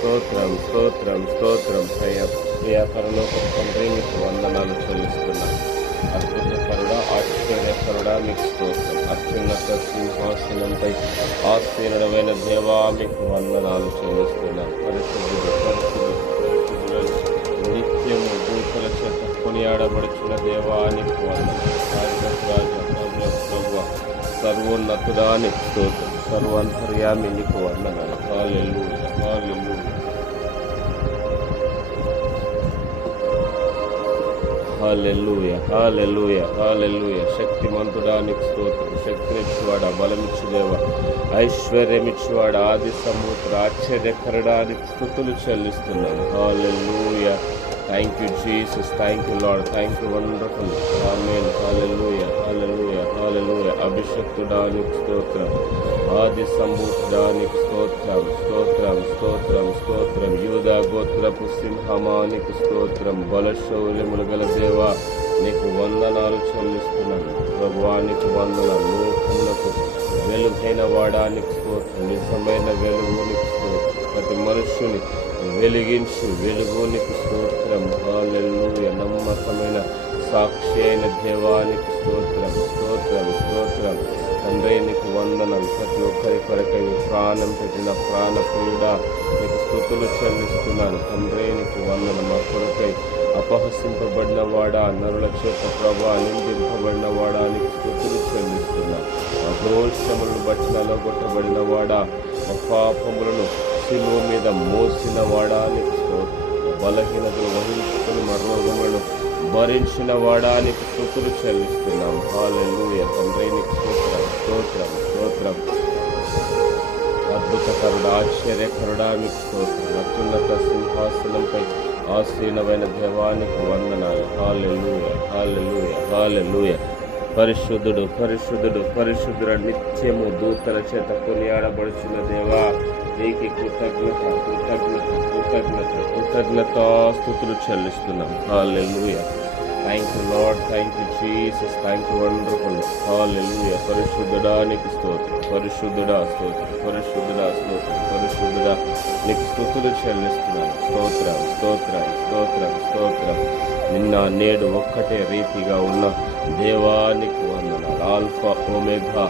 స్తోత్రం స్తోత్రం స్తోత్రం ప్రియ పరలోక తండ్రి మీకు వందనాలు చెల్లిస్తున్నాను. అద్భుతకరుడా, ఆశ్చర్యకరుడా మీకు స్తోత్రం. అత్యున్నత సింహాసనంపై ఆసీనుడమైన దేవా మీకు వందనాలు చెల్లిస్తున్నాను. పరిశుద్ధుడు పరిశుద్ధులను నిత్యము దూతల చేత కొనియాడబడుచున్న దేవానికి వందనాలు. ప్రభువ సర్వోన్నతుడా నీకు స్తోత్రం. సర్వాంతర్యామి నీకు వందనాలు. హల్లెలూయా హల్లెలూయా హల్లెలూయా హల్లెలూయా హల్లెలూయా. శక్తిమంతుడా నీకు స్తోత్రం. శక్తినిచ్చువాడా, బలమిచ్చుదేవా, ఐశ్వర్యమిచ్చువాడా, ఆది సముద్ర ఆశ్చర్యకరుడా నీకు స్తుతులు చెల్లిస్తున్నాను. హల్లెలూయా. Thank you Jesus, thank you lord, thank you wonderful. ఆమేన్. హల్లెలూయా హల్లెలూయా హల్లెలూయా. అభిషక్తుడా నీకు స్తోత్రం. ఆది సంభూతుడా నీకు స్తోత్రం స్తోత్రం స్తోత్రం స్తోత్రం. యూదా గోత్రపు సింహమా నీకు స్తోత్రం. బలశౌర్యములు గల దేవా నీకు వందనాలు చెల్లిస్తున్నాను. ప్రభువా నీకు వందనాలు. లోకములకు వెలుగైన వాడా నీకు స్తోత్రం. నిజమైన వెలుగు నీకు స్తోత్రం. ప్రతి మనుష్యుని వెలిగించు వెలుగు నీకు స్తోత్రం. హల్లెలూయా. నమ్మకమైన సాక్షి అయిన దేవానికి స్తోత్రం స్తోత్రం స్తోత్రం. తండ్రి నీకు వందనం. ప్రతి ఒక్కరి కొరకై ప్రాణం పెట్టిన ప్రాణప్రియుడా నీకు స్తుతులు చెల్లిస్తున్నాను. తండ్రి నీకు వందనం. మా కొరకై అపహసింపబడిన వాడా, నరుల చేత ప్రభా నిందింపబడిన వాడా నీకు స్తుతులు చెల్లిస్తున్నాను. మా దోషములను బట్టి నలగొట్టబడిన వాడా, మా పాపములను శిలువ మీద మోసిన వాడా నీకు స్తోత్రం. బలహీనతలు వహించుకుని మా రోగములను భరించిన వాడా నీకు స్తుతులు చెల్లిస్తున్నాం. హల్లెలూయా. తండ్రి నీకు స్తోత్రం స్తోత్రం స్తోత్రం. అద్భుతకరుడా, ఆశ్చర్యకరుడా మీకు స్తోత్రం. అత్యున్నత సింహాసనంపై ఆసీనమైన దేవానికి వందనాలు. హల్లెలూయా హల్లెలూయా హల్లెలూయా. పరిశుద్ధుడు పరిశుద్ధుడు పరిశుద్ధుడు నిత్యము దూతల చేత కొనియాడబడుచున్న దేవా నీకు కృతజ్ఞత కృతజ్ఞత కృతజ్ఞత కృతజ్ఞతాస్తుతులు చెల్లిస్తున్నాం. హల్లెలూయా. Thank you lord, thank you Jesus, thank you wonderful. హల్లెలూయా. పరిశుద్ధుడా నీకు స్తోత్రం. పరిశుద్ధుడా స్తోత్రం. పరిశుద్ధుడా స్తోత్రం. పరిశుద్ధుడా నీకు స్తుతులు చెల్లిస్తున్నాను. స్తోత్రం స్తోత్రం స్తోత్రం స్తోత్రం. నిన్న నేడు ఒక్కటే రీతిగా ఉన్న దేవానికి వందనాలు. ఆల్ఫా ఒమేగా,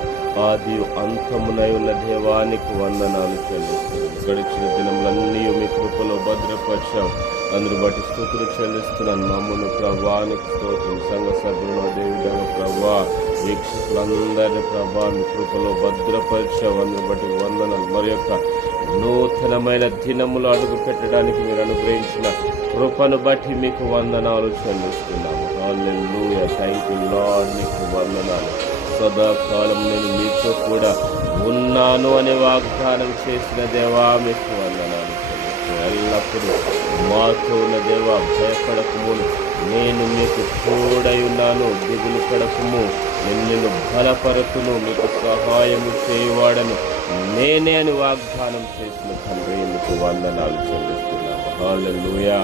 ఆది అంతమునై ఉన్న దేవానికి వందనాలు చెల్లిస్తున్నాను. గడిచిన దినములన్నీ మీ కృపలో భద్రపరిచాం. అందరూ బట్టి స్తుతులు చెల్లిస్తున్నాను. మమ్మల్ని ప్రభానికి స్తోత్రం. సంఘ సభ్యులను దేవుడైన ప్రభా, వీక్షకులందరినీ ప్రభా మీ కృపలో భద్రపరిచాం. అందరూ బట్టి వందనాలు. మరి యొక్క నూతనమైన దినములు అడుగు పెట్టడానికి మీరు అనుగ్రహించిన కృపను బట్టి మీకు వందనాలు చెల్లిస్తున్నాము. హల్లెలూయా. థ్యాంక్ యూ లార్డ్, మీకు వందనాలు. సదాకాలం నేను మీతో కూడా ఉన్నాను అనే వాగ్దానం చేసిన దేవా మీకు వందనాలు చెల్లిస్తున్నాను. ఎల్లప్పుడూ మాతో ఉన్న దేవా, భయపడకము, నేను మీకు తోడై ఉన్నాను. దిగులు పడకము, నేను నిన్ను బలపరచును, మీకు సహాయము చేయవాడను నేనే అని వాగ్దానం చేసిన తండ్రి మీకు వందనాలు చెల్లిస్తున్నాము. హల్లెలూయా.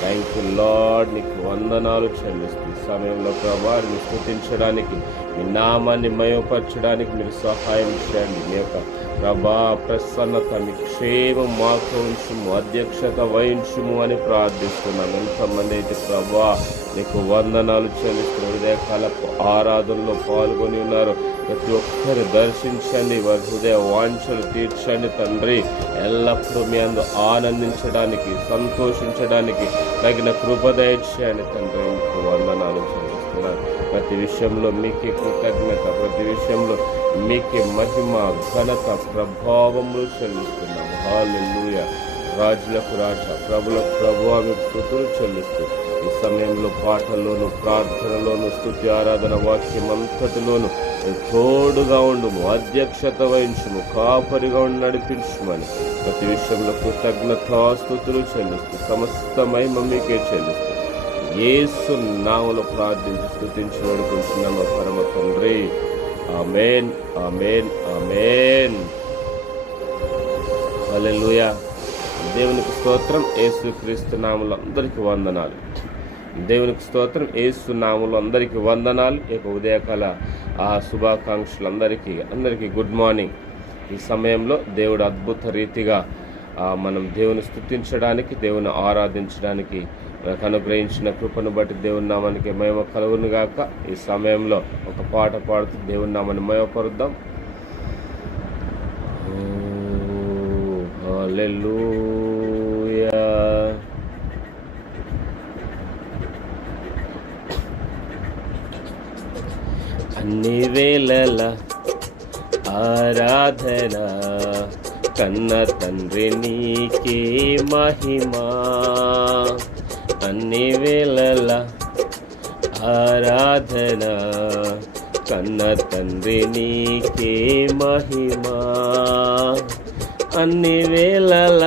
థ్యాంక్ యూ లార్డ్, నీకు వందనాలు చెల్లిస్తుంది. సమయంలో ప్రభావాన్ని స్తుతించడానికి, మీ నామాన్ని మయోపరచడానికి మీరు సహాయం చేయండి. మీ యొక్క ప్రభా ప్రసన్నత, మీ క్షేమం మాకు ఉంచుము, అధ్యక్షత వహించుము అని ప్రార్థిస్తున్నాం. ఎంతమంది అయితే ప్రభా నీకు వందనాలు చెల్లిస్తున్నారు, హృదయకాలపు ఆరాధనలో పాల్గొని ఉన్నారు. ప్రతి ఒక్కరు దర్శించండి, వారి హృదయ వాంఛలు తీర్చండి తండ్రి. ఎల్లప్పుడూ మీ అందు ఆనందించడానికి, సంతోషించడానికి తగిన కృప దయచేయండి తండ్రి. మీకు వందనాలు చెల్లిస్తున్నాను. ప్రతి విషయంలో మీకే కృతజ్ఞత, ప్రతి విషయంలో మీకే మహిమ, ఘనత, ప్రభావములు చెల్లిస్తున్నాము. హల్లెలూయా. రాజులకు రాజా, ప్రభులకు ప్రభువా మీకు స్తుతులు చెల్లిస్తూ ఈ సమయంలో పాటల్లోను, ప్రార్థనలోను, స్తుతి ఆరాధన వాక్యం అంతటిలోను తోడుగా ఉండుము, అధ్యక్షత వహించుము, కాపరిగా ఉండి నడిపించుమని ప్రతి విషయంలో కృతజ్ఞతాస్తుతులు చెల్లిస్తూ సమస్త మహిమ మీకే చెల్లిస్తూ యేసు నామములో ప్రార్థించి స్తుతించి వేడుకుంటున్నాము పరమ తండ్రి. ఆమేన్ ఆమేన్ ఆమేన్. హల్లెలూయా. దేవునికి స్తోత్రం. యేసుక్రీస్తు నామములో అందరికీ వందనాలు. దేవునికి స్తోత్రం. యేసు నామములో అందరికీ వందనాలు. ఇక ఉదయకాల శుభాకాంక్షలు అందరికీ గుడ్ మార్నింగ్. ఈ సమయంలో దేవుడు అద్భుత రీతిగా మనం దేవుని స్తుతించడానికి, దేవుని ఆరాధించడానికి మనకు అనుగ్రహించిన కృపను బట్టి దేవుని నామానికి మహిమ కలుగును గాక. ఈ సమయంలో ఒక పాట పాడుతూ దేవుని నామాన్ని మహిమపరుద్దాం. హల్లెలూయా. అన్ని వేళల ఆరాధన కన్న తండ్రి నీకే మహిమా. అన్ని వేళల ఆరాధన కన్న తండ్రి నీకే మహిమా. అన్ని వేళల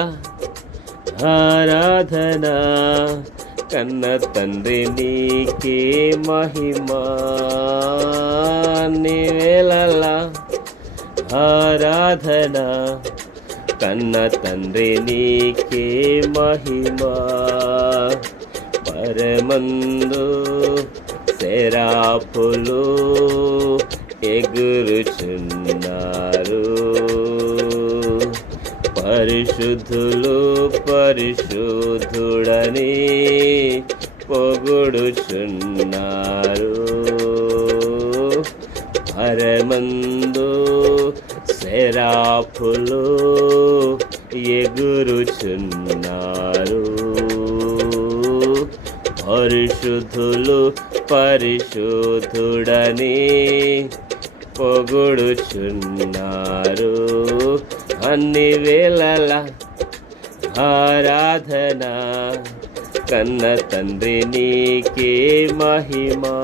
ఆరాధన కన్న తండ్రి నీకే మహిమా. అన్ని వేళల ఆరాధన కన్న తండ్రి నీకే మహిమా. పరమందు శరాపులు ఎగురుచున్నారు, పరిశుద్ధులు పరిశుద్ధుడని పొగుడుచున్నారు. పరమందు శరాపులు ఎగురుచున్నారు, పరిశుద్ధులు పరిశుద్ధుడని పొగుడుచున్నారు. అన్ని వేళల ఆరాధన కన్న తండ్రి నీకే మహిమా.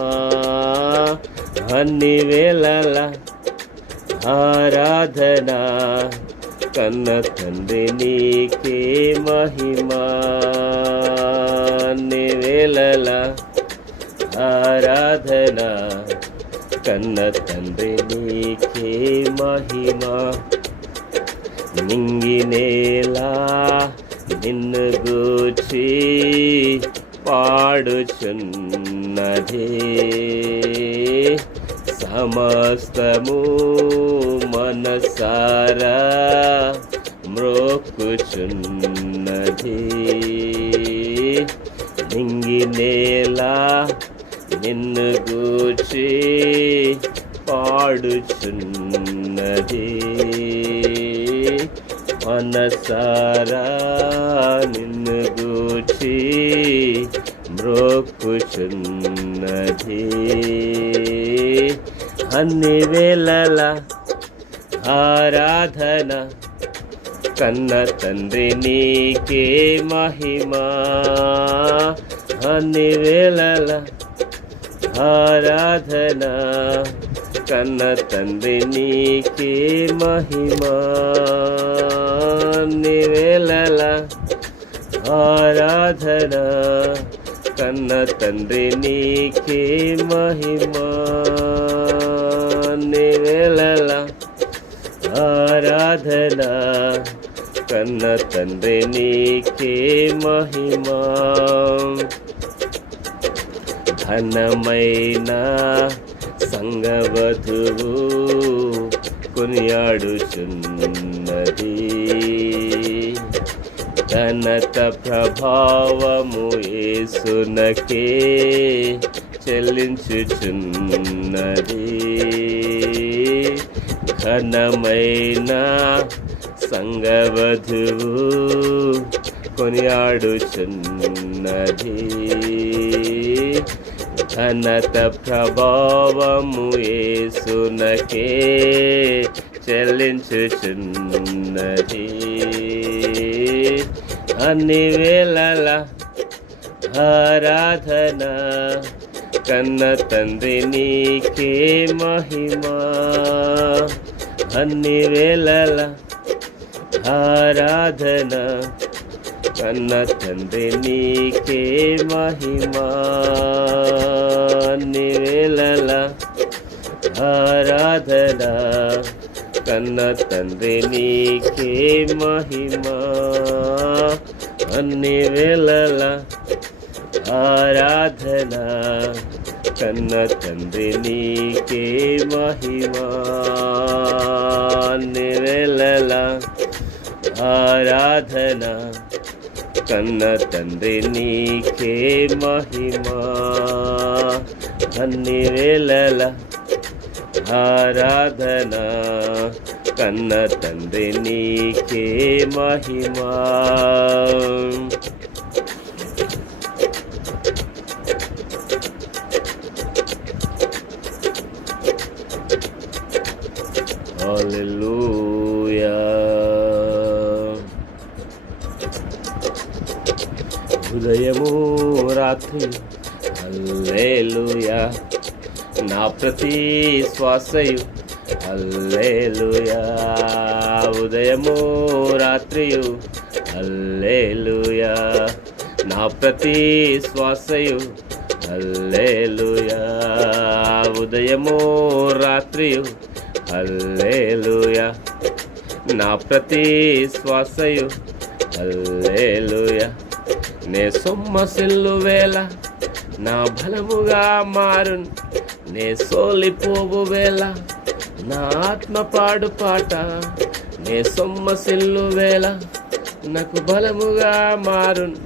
అన్ని వేళల ఆరాధన కన్న తండ్రి నీకే మహిమా. అన్ని వేళల ఆరాధన కన్న తండ్రి నీకే మహిమా. నింగినేలా నిన్ను గూర్చి పాడుచున్నది, సమస్తము మనసారా మ్రోక్కుచున్నది. నింగినేలా నిన్ను గూర్చి పాడుచున్నది, మనసారా నిన్ను గూర్చి మ్రోక్కుచున్నది. అన్ని వేళల ఆరాధన కన్న తండ్రి నీకే మహిమా. అన్ని వేళల ఆరాధన కన్న తండ్రి నీకే మహిమా. అన్ని వేళల ఆరాధన కన్న తండ్రి నీకే మహిమా. అన్ని వేళల ఆరాధన కన్న తండ్రి నీకే మహిమా. ఘనమైన సంగవధువు కొనియాడుచున్నది, ఘనత ప్రభావము యేసునకే చెల్లించుచున్నది. ఘనమైన సంగవధువు కొనియాడుచున్నది, ఘనత ప్రభావము యేసునకే చెల్లించుచున్నది. అన్ని వేళల ఆరాధన కన్న తండ్రి నీకే మహిమా. అన్ని వేళల ఆరాధన కన్న తండ్రి నీకే మహిమా. అన్ని వేళల ఆరాధన కన్న తండ్రి నీకే మహిమా. అన్ని వేళల ఆరాధన కన్న తండ్రి నీకే మహిమా. అన్ని వేళల ఆరాధన, కన్న తండ్రి నీకే మహిమా. అన్ని వేళల ఆరాధన, కన్న తండ్రి నీకే మహిమా. హల్లెలూయా. ఉదయము రాత్రి హల్లెలూయా, నా ప్రతి శ్వాసయు హల్లెలూయా. ఉదయము రాత్రియు హల్లెలూయా, నా ప్రతి శ్వాసయు హల్లెలూయా. ఉదయము రాత్రియు హల్లెలూయా, నా ప్రతి శ్వాసయు హల్లెలూయా. నే సొమ్మసిల్లు వేళ నా బలముగా మారున్, నే సోలిపోవు వేళ నా ఆత్మ పాడు పాట. నే సొమ్మసిల్లు వేళ నాకు బలముగా మారున్,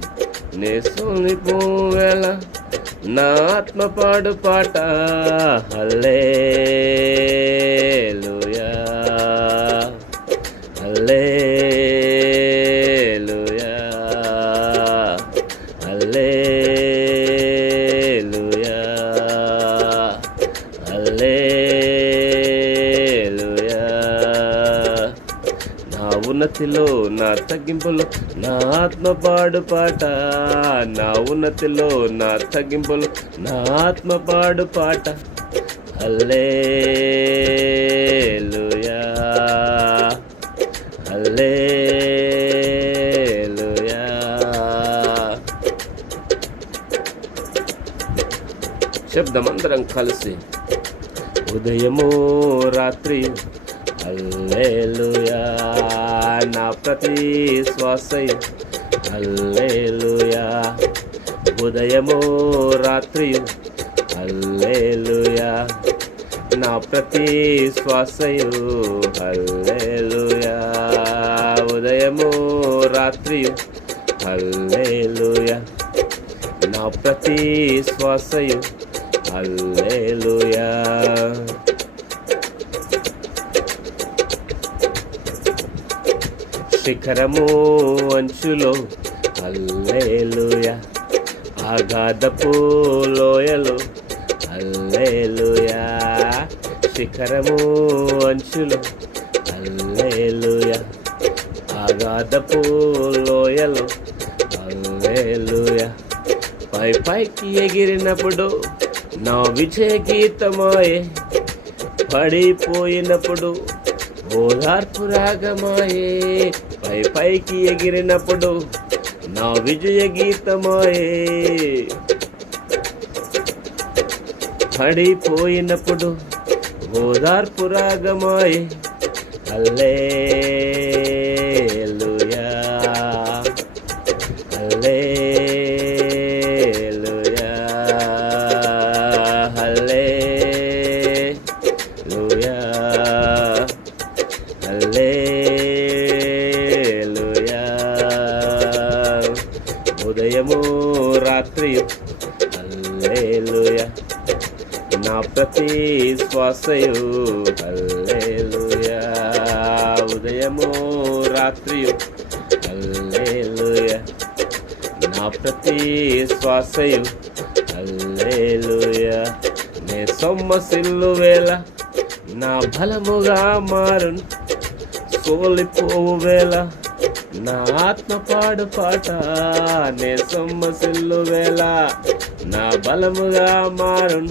నే సోలిపోవు వేళ నా ఆత్మ పాడు పాట. హల్లెలూయా, హల్లెలూయా, హల్లెలూయా, హల్లెలూయా. నా ఉన్నతిలో నా తగ్గింపులో నా ఆత్మ పాడు పాట. నా ఉన్నతిలో నా తగ్గింపులో నా ఆత్మ పాడు పాట. హల్లెలూయా, హల్లెలూయా. శబ్దమందరం కలిసి ఉదయము రాత్రి హల్లెలూయా, నా ప్రతి శ్వాసయు హల్లెలూయా. ఉదయము రాత్రియు హల్లెలూయా, నా ప్రతి శ్వాసయు హల్లెలూయా. ఉదయము రాత్రియు హల్లెలూయా, నా ప్రతి శ్వాసయు హల్లెలూయా. శిఖరము అంచులో హల్లెలూయా, అగాధపు లోయలో హల్లెలూయా. శిఖరము అంచులో హల్లెలూయా, అగాధపు లోయలో హల్లెలూయా. పై పైకి ఎగిరినప్పుడు నా విజయ గీతమాయే, పడిపోయినప్పుడు ఓదార్పు రాగమాయే. పై పైకి ఎగిరినప్పుడు నా విజయ గీతమాయే, పడిపోయినప్పుడు ఓదార్పు రాగమాయే. హల్లెలూయా, హల్లెలూయా, హల్లెలూయా, హల్లెలూయా. ఉదయము రాత్రియు హల్లెలూయా, నా ప్రతి శ్వాసయు హల్లెలూయా. ఉదయము రాత్రియు హల్లెలూయా, నా ప్రతి శ్వాసయు హల్లెలూయా. నే సొమ్మసిల్లు వేళ నా బలముగా మారున్, సోలిపోవు వేళ నా ఆత్మ పాడు పాట. నే సొమ్మసిల్లు వేళ నా బలముగా మారున్,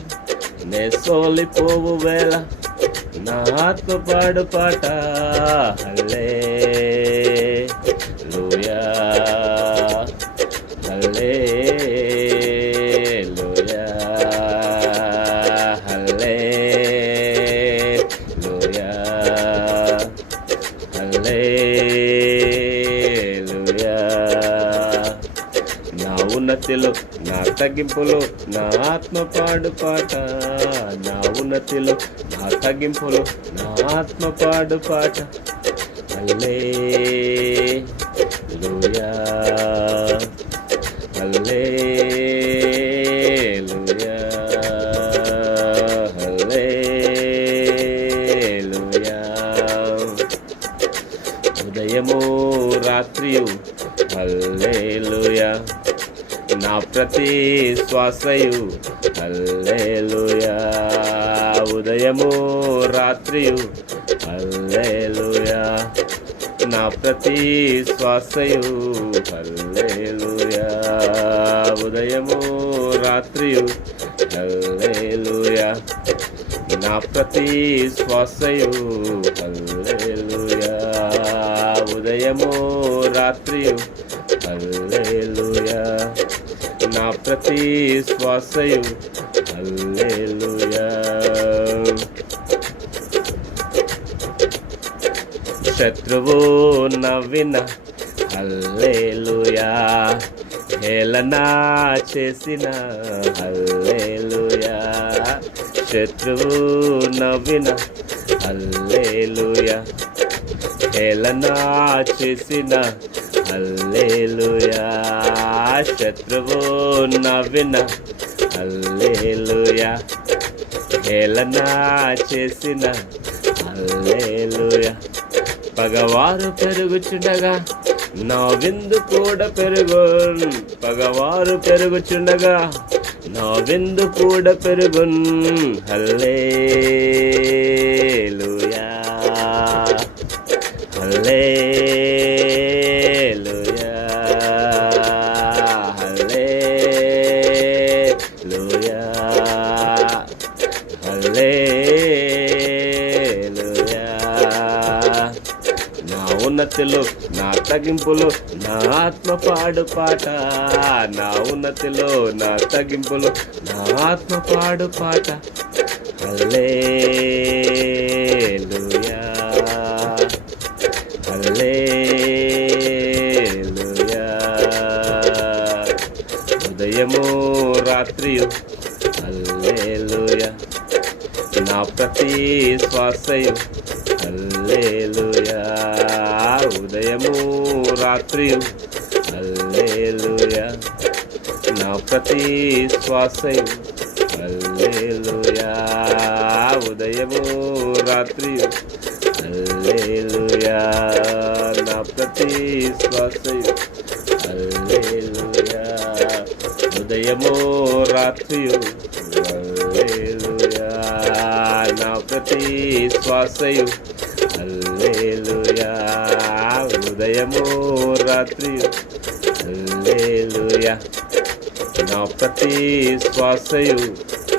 నే సోలిపోవు వేళ నా ఆత్మ పాడు పాట. హల్లెలూయా, హల్లెలూయా, హల్లెలూయా, హల్లెలూయా. నా ఉన్నతిలో నా తగ్గింపులో నా ఆత్మ పాడు పాట. నా ఉన్నతిలో నా తగ్గింపులో నా ఆత్మ పాడు పాట. హల్లెలూయా హల్లెలూయా హల్లెలూయా. ఉదయము రాత్రియు హల్లెలూయా, నా ప్రతి శ్వాసయు హల్లెలూయా. ఉదయము రాత్రియు హల్లెలూయా, నా ప్రతి శ్వాసయు హల్లెలూయా. ఉదయము రాత్రియు హల్లెలూయా, నా ప్రతి శ్వాసయు హల్లెలూయా. ఉదయము రాత్రియు హల్లెలూయా, నా ప్రతి శ్వాసయు హల్లెలూయా. శత్రువు నవ్విన హల్లెలూయా, హేళన చేసిన హల్లెలూయా. శత్రువు నవ్విన హల్లెలూయా, హేళన చేసిన హల్లెలూయా. శత్రువు నవ్విన హల్లెలూయా, హేళన చేసిన హల్లెలూయా. పగవారు పెరుగుచుండగా నా విందు కూడా పెరుగున్. పగవారు పెరుగుచుండగా నా విందు కూడా పెరుగున్. హల్లెలూయా హల్లెలూయా హల్లెలూయా హల్లెలూయా. నా ఉన్నతిలో నా తగ్గింపులో నా ఆత్మ పాడు పాట. నా ఉన్నతిలో నా తగ్గింపులో నా ఆత్మ పాడు పాట. హల్లెలూయా హల్లెలూయా. ఉదయము రాత్రియు హల్లెలూయా, నా ప్రతి శ్వాసయు హల్లెలూయా. ఉదయము రాత్రియు హల్లెలూయా, నా ప్రతి శ్వాసయు హల్లెలూయా. ఉదయము రాత్రియు హల్లెలూయా, నా ప్రతి శ్వాసయు హల్లెలూయా. ఉదయము రాత్రియు హల్లెలూయా, నా ప్రతి శ్వాసయు హల్లెలూయా. ఉదయము రాత్రియు హల్లెలూయా, నా ప్రతి శ్వాసయు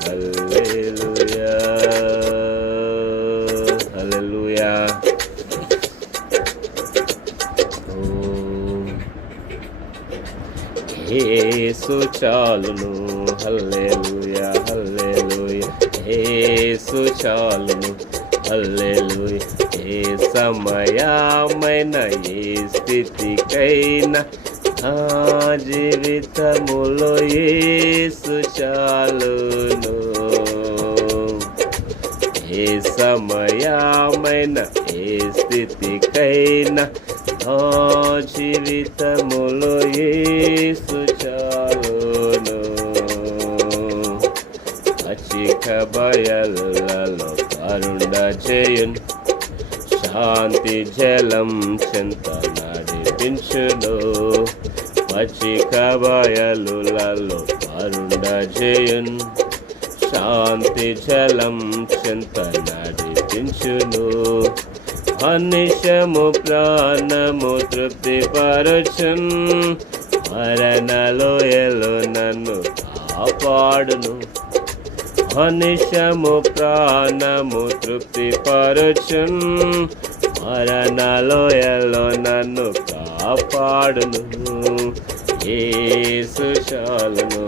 హల్లెలూయా హల్లెలూయా. యేసు చాలును హల్లెలూయా హల్లెలూయా. యేసు చాలును హల్లెలూయా. ఏ సమయమైన ఏ స్థితికైనా ఆ జీవితములో యేసు చాలును. ఏ సమయమైన ఏ స్థితికైనా ఆ జీవితములో యేసు చాలును. పచ్చిక బయలులలో కరుణ చేయును, శాంతి జలం చెంత నడిపించును. పచ్చిక బయలులలో కరుణ చేయును, శాంతి జలం చెంత నడిపించును. అనిశము ప్రాణము తృప్తిపరచున్, మరణలోయలో నన్ను కాపాడును. అనిశము ప్రాణము తృప్తిపరచున్, మరణలోయలో నన్ను కాపాడును. యేసు చాలును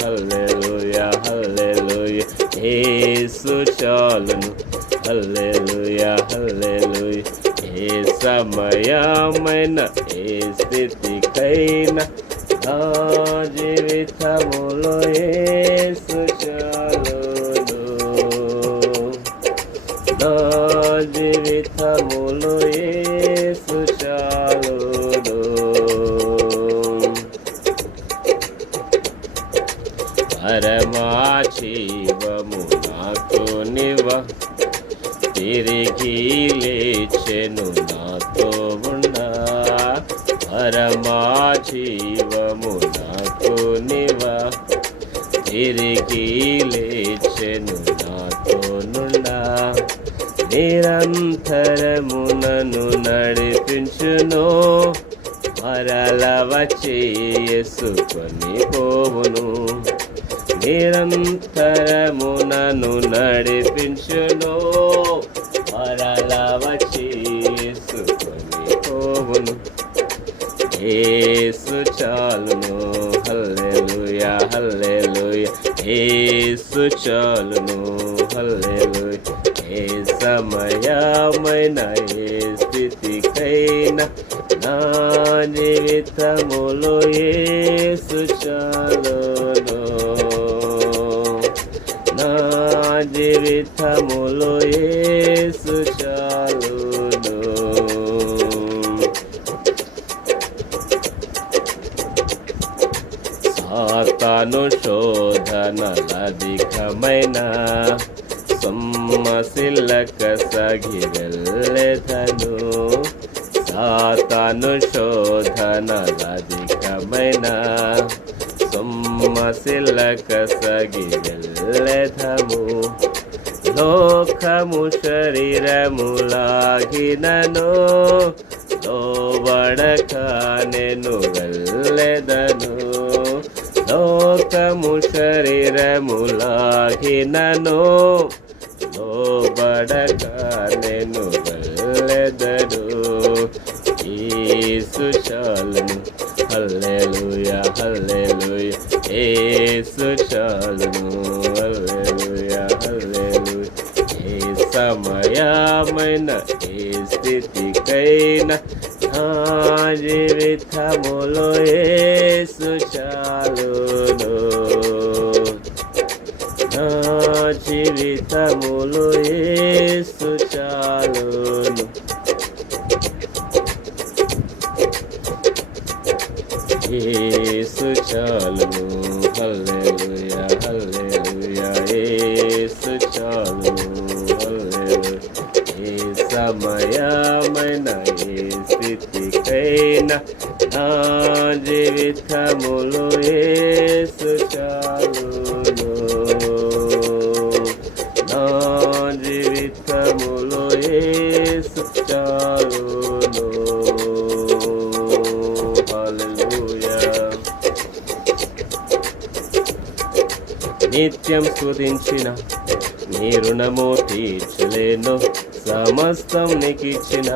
హల్లెలూయా హల్లెలూయా. యేసు చాలును హల్లెలూయా హల్లెలూయా. ఏ సమయమైన ఏ స్థితికైనా నా జీవితములో యేసు చాలును. నా జీవితములో యేసు పరమా జీవము నాకు తిరిగి లేచెను నాతో ఉన్నా. పరమా జీవము నాకు తిరిగి లేచెను నాతో నుండా. నిరంతరము నన్ను నడిపించును, మరల వచ్చి యేసుకొని పోవును. నిరంతరము నన్ను నడిపించును, మరల వచ్చి యేసుకొని పోవును. యేసు చాలును, హల్లెలూయా హల్లెలూయా. యేసు చాలును, హల్లెలూయా. ఏ సమయమైన ఏ స్థితికైనా నా జీవితములో యేసు చాలును. నా జీవితములో యేసు చాలును. సాతాను శోధనలధికమైన సొమ్మసిల్లక సాగి వెళ్ళెదను. సాతాను శోధనలధికమైన సొమ్మసిల్లక సాగి వెళ్ళెదము. లోకము శరీరములాగినను లోబడక నేను వెళ్ళెదను. లోకము శరీరములాగినను లోబడక నేను వెళ్ళెదను. యేసు చాలును, హల్లెలూయా హల్లెలూయా. యేసు చాలును, హల్లెలూయా హల్లెలూయా. ఏ సమయమైన ఏ స్థితికైనా నా జీవితములో యేసు చాలును. నా జీవితములో యేసు చాలును. యేసు చాలును, హల్లెలూయా హల్లెలూయా. యేసు చాలును, హల్లెలూయా. ఏ సమయమైన ఏ స్థితికైనా నా జీవితములో యేసు చాలును. నా జీవితములో యేసు చాలును. హల్లెలూయా. నిత్యం స్తుతించిన నీ రుణము తీర్చలేను. సమస్తం నీకిచ్చిన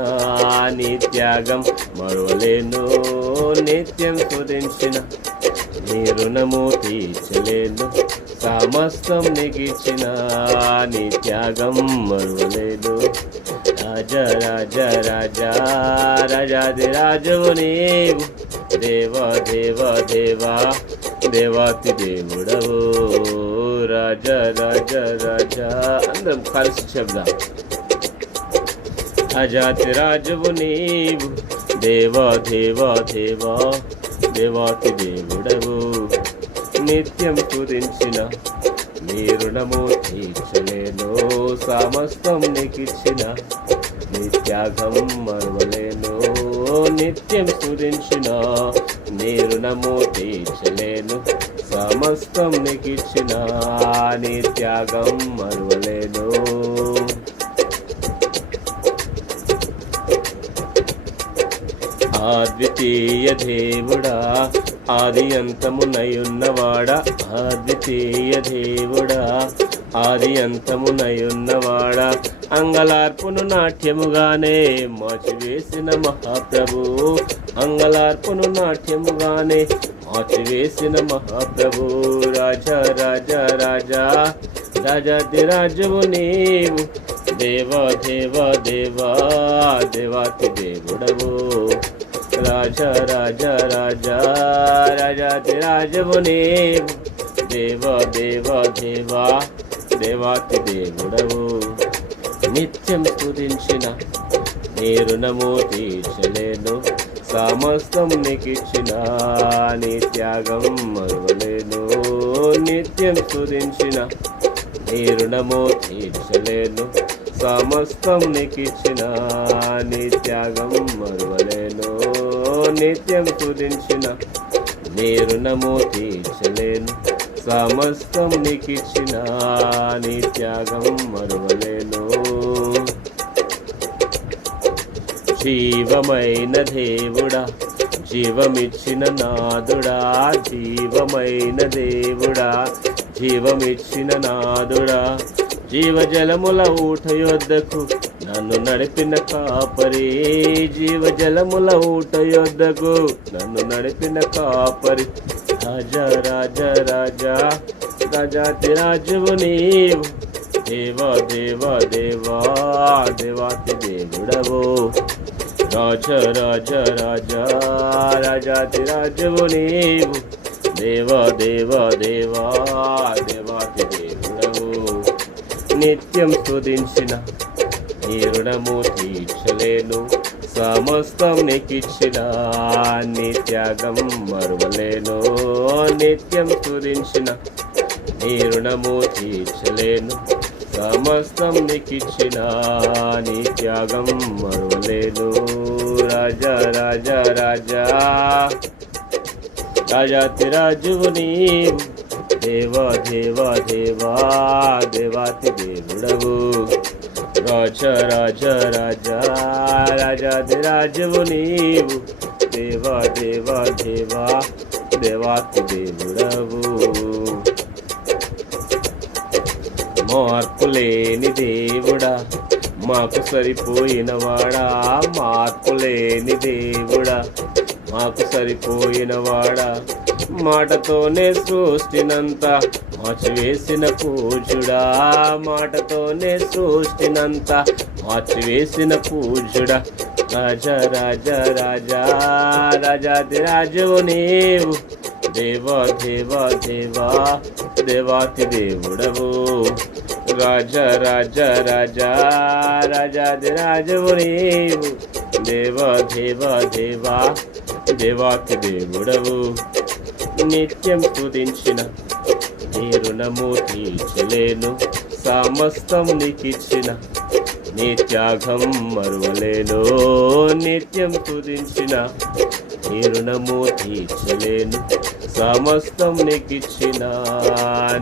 నీ త్యాగం మరువలేను. నిత్యం స్తుతించిన నీ రుణము తీర్చలేను. సమస్తం నీకిచ్చిన నీ త్యాగం మరువలేను. రాజా రాజా రాజా రాజాది రాజువు నీవు. దేవా దేవా దేవా దేవాతి దేవుడవు. రాజా రాజా రాజా అందరం కలిసి చెప్దాం. అజాతి రాజువు నీవు. దేవా దేవా దేవా దేవాతి దేవుడవు. నిత్యం స్తుతించిన నీ రుణము తీర్చలేను. సమస్తం నీకిచ్చిన నీ త్యాగం మరువలేను. నిత్యం స్తుతించిన నీ రుణము తీర్చలేను. సమస్తం నీకిచ్చిన నీ త్యాగం మరువలేను. అద్వితీయ దేవుడా, ఆది అంతమునయున్నవాడా. అద్వితీయ దేవుడా, ఆది అంతమునయున్నవాడా. అంగలార్పును నాట్యముగానే మార్చివేసిన మహాప్రభు. అంగలార్పును నాట్యముగానే మార్చివేసిన మహాప్రభు. రాజా రాజా రాజా రాజాది రాజువు నీవు. దేవా దేవా దేవా దేవాతి దేవుడవు. రాజా రాజా రాజా రాజాది రాజువు నీవు. దేవా దేవా దేవా దేవాతి దేవుడవు. నిత్యం స్తుతించిన నీ రుణము తీర్చలేను. సమస్తం నీకిచ్చిన నీ త్యాగం మరువలేను. నిత్యం స్తుతించిన నీ రుణము తీర్చలేను. సమస్తం నీకిచ్చిన నీ త్యాగం మరువలేను. నిత్యం స్తుతించిన నీ రుణము తీర్చలేను. సమస్తం నీకిచ్చిన నీ త్యాగం మరువలేను. జీవమైన దేవుడా, జీవమిచ్చిన నాదుడా, జీవమైన దేవుడా, జీవమిచ్చిన నాదుడా, జీవజలముల ఊట యొద్దకు నన్ను నడిపిన కాపరి, జీవజలముల ఊట యొద్దకు నన్ను నడిపిన కాపరి, రాజా రాజా రాజా రాజాతి రాజువు నీవు, దేవా దేవా దేవా దేవాతి దేవుడవు, రాజా రాజా రాజా రాజాతి రాజువు నీవు, దేవా దేవా దేవా దేవాతి దేవుడవు. నిత్యం స్తుతించిన నీ రుణము తీర్చలేను. సమస్తం నీకిచ్చిన నీ త్యాగం మరువలేను. నిత్యం స్తుతించిన నీ రుణము తీర్చలేను. సమస్తం నీకిచ్చిన నీ త్యాగం మరువలేను. రాజా రాజా రాజా రాజాతి రాజువు నీవు, దేవా దేవా దేవా దేవాతి దేవుడవు, రాజా రాజా రాజా రాజాది రాజువు నీవు, దేవా దేవా దేవా దేవాతి దేవుడవు. మార్పులేని దేవుడా, మాకు సరిపోయినవాడా, మార్పులేని దేవుడా, మాకు సరిపోయినవాడా, మాటతోనే సృష్టినంత మార్చివేసిన పూజుడా, మాటతోనే సృష్టినంత మార్చివేసిన పూజుడా, రాజా రాజా రాజా రాజాది రాజువు నీవు, దేవా దేవా దేవా దేవాతి దేవుడవు, రాజా రాజా రాజా రాజాది రాజువు నీవు, దేవా దేవా దేవా దేవాతి దేవుడవు. నిత్యం స్తుతించిన నీ రుణము తీర్చలేను. సమస్తం నీకిచ్చిన నీ త్యాగం మరువలేను. నిత్యం స్తుతించిన నీ రుణము తీర్చలేను. సమస్తం నీకిచ్చిన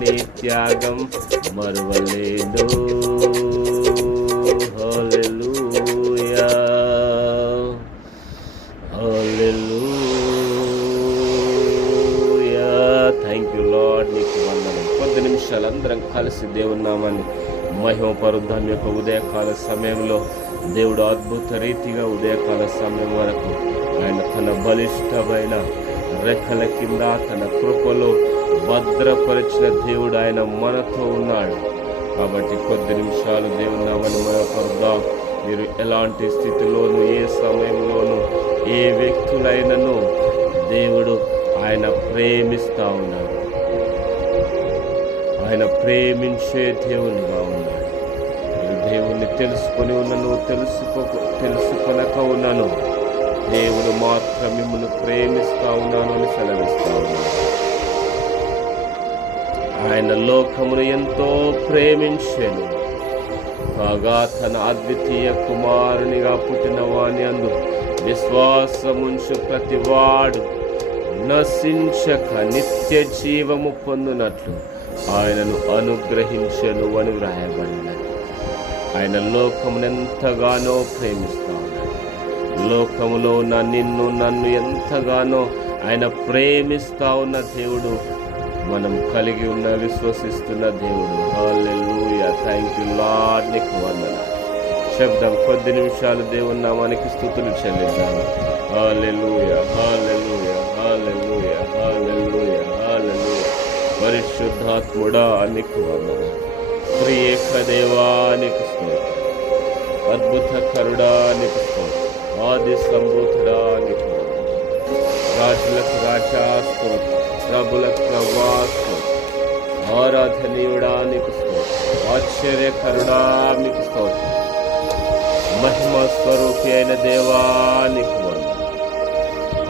నీ త్యాగం మరువలేను. హల్లెలూయా హల్లెలూయా. థ్యాంక్ యూ లార్డ్, నీకు వందనం. కొద్ది నిమిషాలు అందరం కలిసి దేవుని నామాన్ని మహిమపరుద్దాం. యొక్క ఉదయకాల సమయంలో దేవుడు అద్భుత రీతిగా ఉదయకాల సమయం వరకు ఆయన తన బలిష్టమైన రెక్కల కింద తన కృపలో భద్రపరిచిన దేవుడు ఆయన మనతో ఉన్నాడు. కాబట్టి కొద్ది నిమిషాలు దేవుని నామాన్ని మహిమపరుద్దాం. మీరు ఎలాంటి స్థితిలోనూ ఏ సమయంలోనూ ఏ వ్యక్తులైనను దేవుడు ఆయన ప్రేమిస్తూ ఉన్నాడు. ఆయన ప్రేమించే దేవునిగా ఉన్నాడు. మీరు దేవుణ్ణి తెలుసుకొని ఉన్నను, తెలుసుకొనక ఉన్నాను, దేవుడు మాత్రం మిమ్మల్ని ప్రేమిస్తూ ఉన్నాను అని సెలవిస్తూ ఉన్నాడు. ఆయన లోకమును ఎంతో ప్రేమించెను, కాగా తన అద్వితీయ కుమారునిగా పుట్టిన వాని అందు విశ్వాసముంచు ప్రతివాడు నశించక నిత్య జీవము పొందునట్లు ఆయనను అనుగ్రహించెను అని వ్రాయబడినది. ఆయన లోకమును ఎంతగానో ప్రేమిస్తా ఉన్నాడు. లోకములో ఉన్న నిన్ను నన్ను ఎంతగానో ఆయన ప్రేమిస్తా ఉన్న దేవుడు, మనం కలిగి ఉన్న విశ్వసిస్తున్న దేవుడు. హల్లెలూయా. థ్యాంక్ యూ లార్డ్, నీకు వందనాలు. శబ్దం కొద్ది నిమిషాలు దేవుని నామానికి స్తుతులు చెల్లిద్దాం. హల్లెలూయా హల్లెలూయా హల్లెలూయా హల్లెలూయా హల్లెలూయా. పరిశుద్ధాత్ముడా నీకు వందనాలు. త్రియేక దేవా నీకు స్తోత్రం. అద్భుతకరుడా నీకు స్తోత్రం. ఆది సంభూతుడా నీకు వందనాలు. రాజులకు రాజా స్తోత్రం, ప్రభులకు ప్రభువా స్తోత్రం. ఆరాధనీయుడా నీకు స్తోత్రం. ఆశ్చర్యకరుడా నీకు స్తోత్రం. మహిమ స్వరూపి అయిన దేవా నీకు వందనాలు.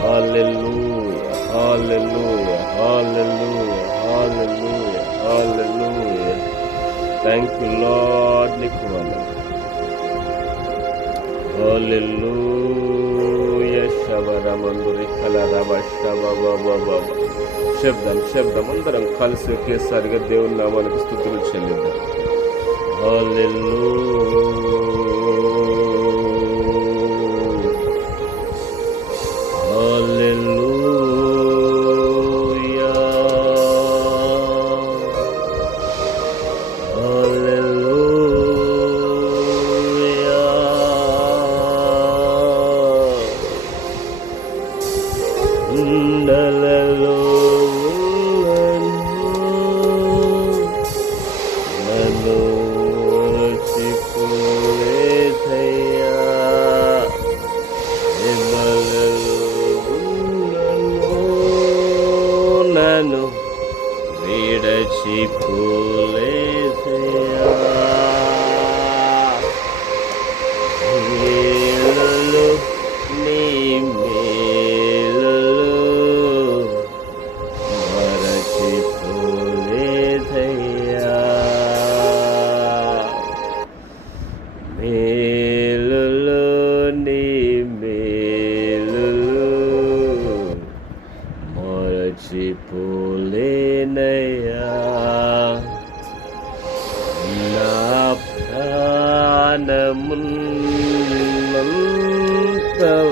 Hallelujah, hallelujah, hallelujah, hallelujah, hallelujah. Thank you, Lord. నీకు వందనాలు. Hallelujah. శబరమందురి కలరవ శబబబబబ. శబ్దం అందరం కలిసి ఒకేసారిగా దేవుని నామానికి స్తుతులు చెల్లిద్దాం. Hallelujah.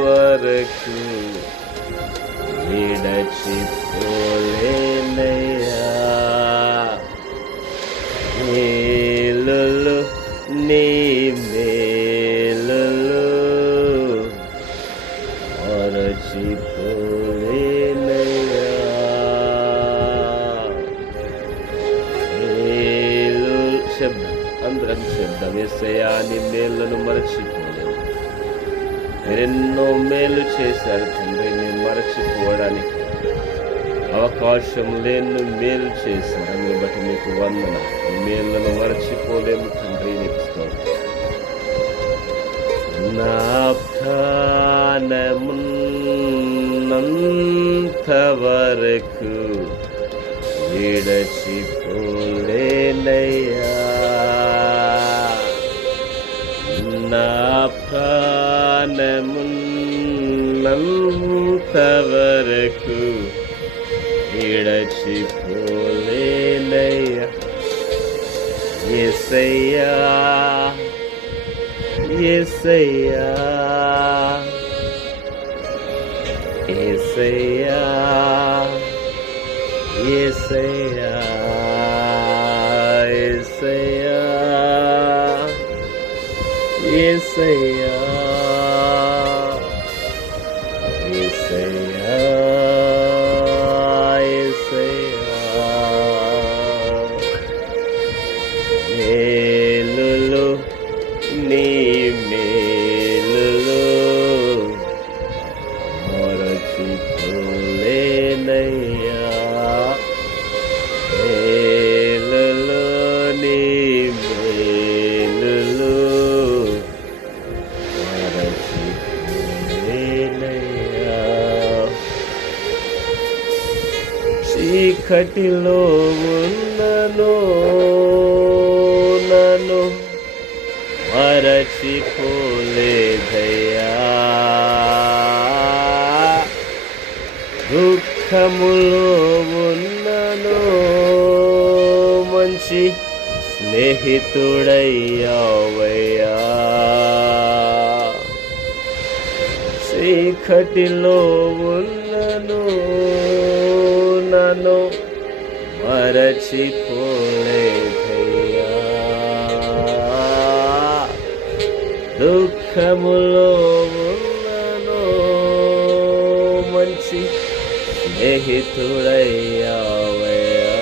వరకు విడచిపోలేనయ్యా. మేలులు నీ మేలులు మరచిపోలేనయ్యా. శబ్దం అందరం శబ్దం యేసయ్యా నీ మేలులను మరచిపోలేను. మీరెన్నో మేలు చేశారు తండ్రి, నేను మరచిపోవడానికి అవకాశం లేని మేలు చేశారు. అందుని బట్టి మీకు వందన. ఈ మేలులను మరచిపోలేము తండ్రి, నీకు స్తోత్రం. నా ప్రాణమున్నంత వరకు విడచిపోలేనయ్యా. నా ప్రాణమున్నంత వరకు విడచిపోలేనయ్యా. యేసయ్యా యేసయ్యా యేసయ్యా యేసయ్యా యేసయ్యా యేసయ్యా యేసయ్యా యేసయ్యా. మేలులు నీ మేలులు మరచిపోలేనయ్యా. మేలులు నీ మేలులు మరచిపోలేనయ్యా. చీకటిలో ఉన్నను నన్ను మరచిపోలేదయ్యా. దుఃఖములో ఉన్నను మంచి స్నేహితుడయ్యావయ్యా. చీకటిలో ఉన్నను నన్ను మరచిపోలేదయ్యా. దుఃఖములో ఉన్నను మంచి స్నేహితుడయ్యావయ్యా.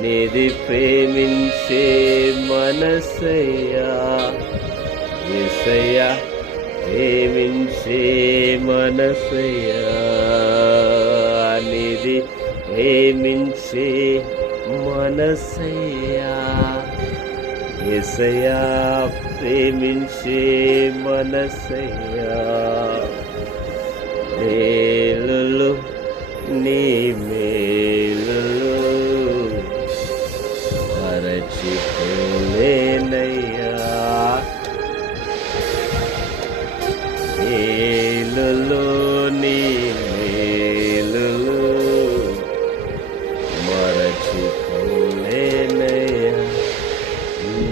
నీది ప్రేమించే మనసయ్యా. యేసయ్యా ప్రేమించే మనసయ్యా. నీది ప్రేమించే మనసయ్యా. యేసయ్యా ప్రేమించే మనసయ్యా. మేలులు నీ మేలులు మరచిపోలేనయ్యా. మేలులు నీ మేలులు మరచిపోలేనయ్యా.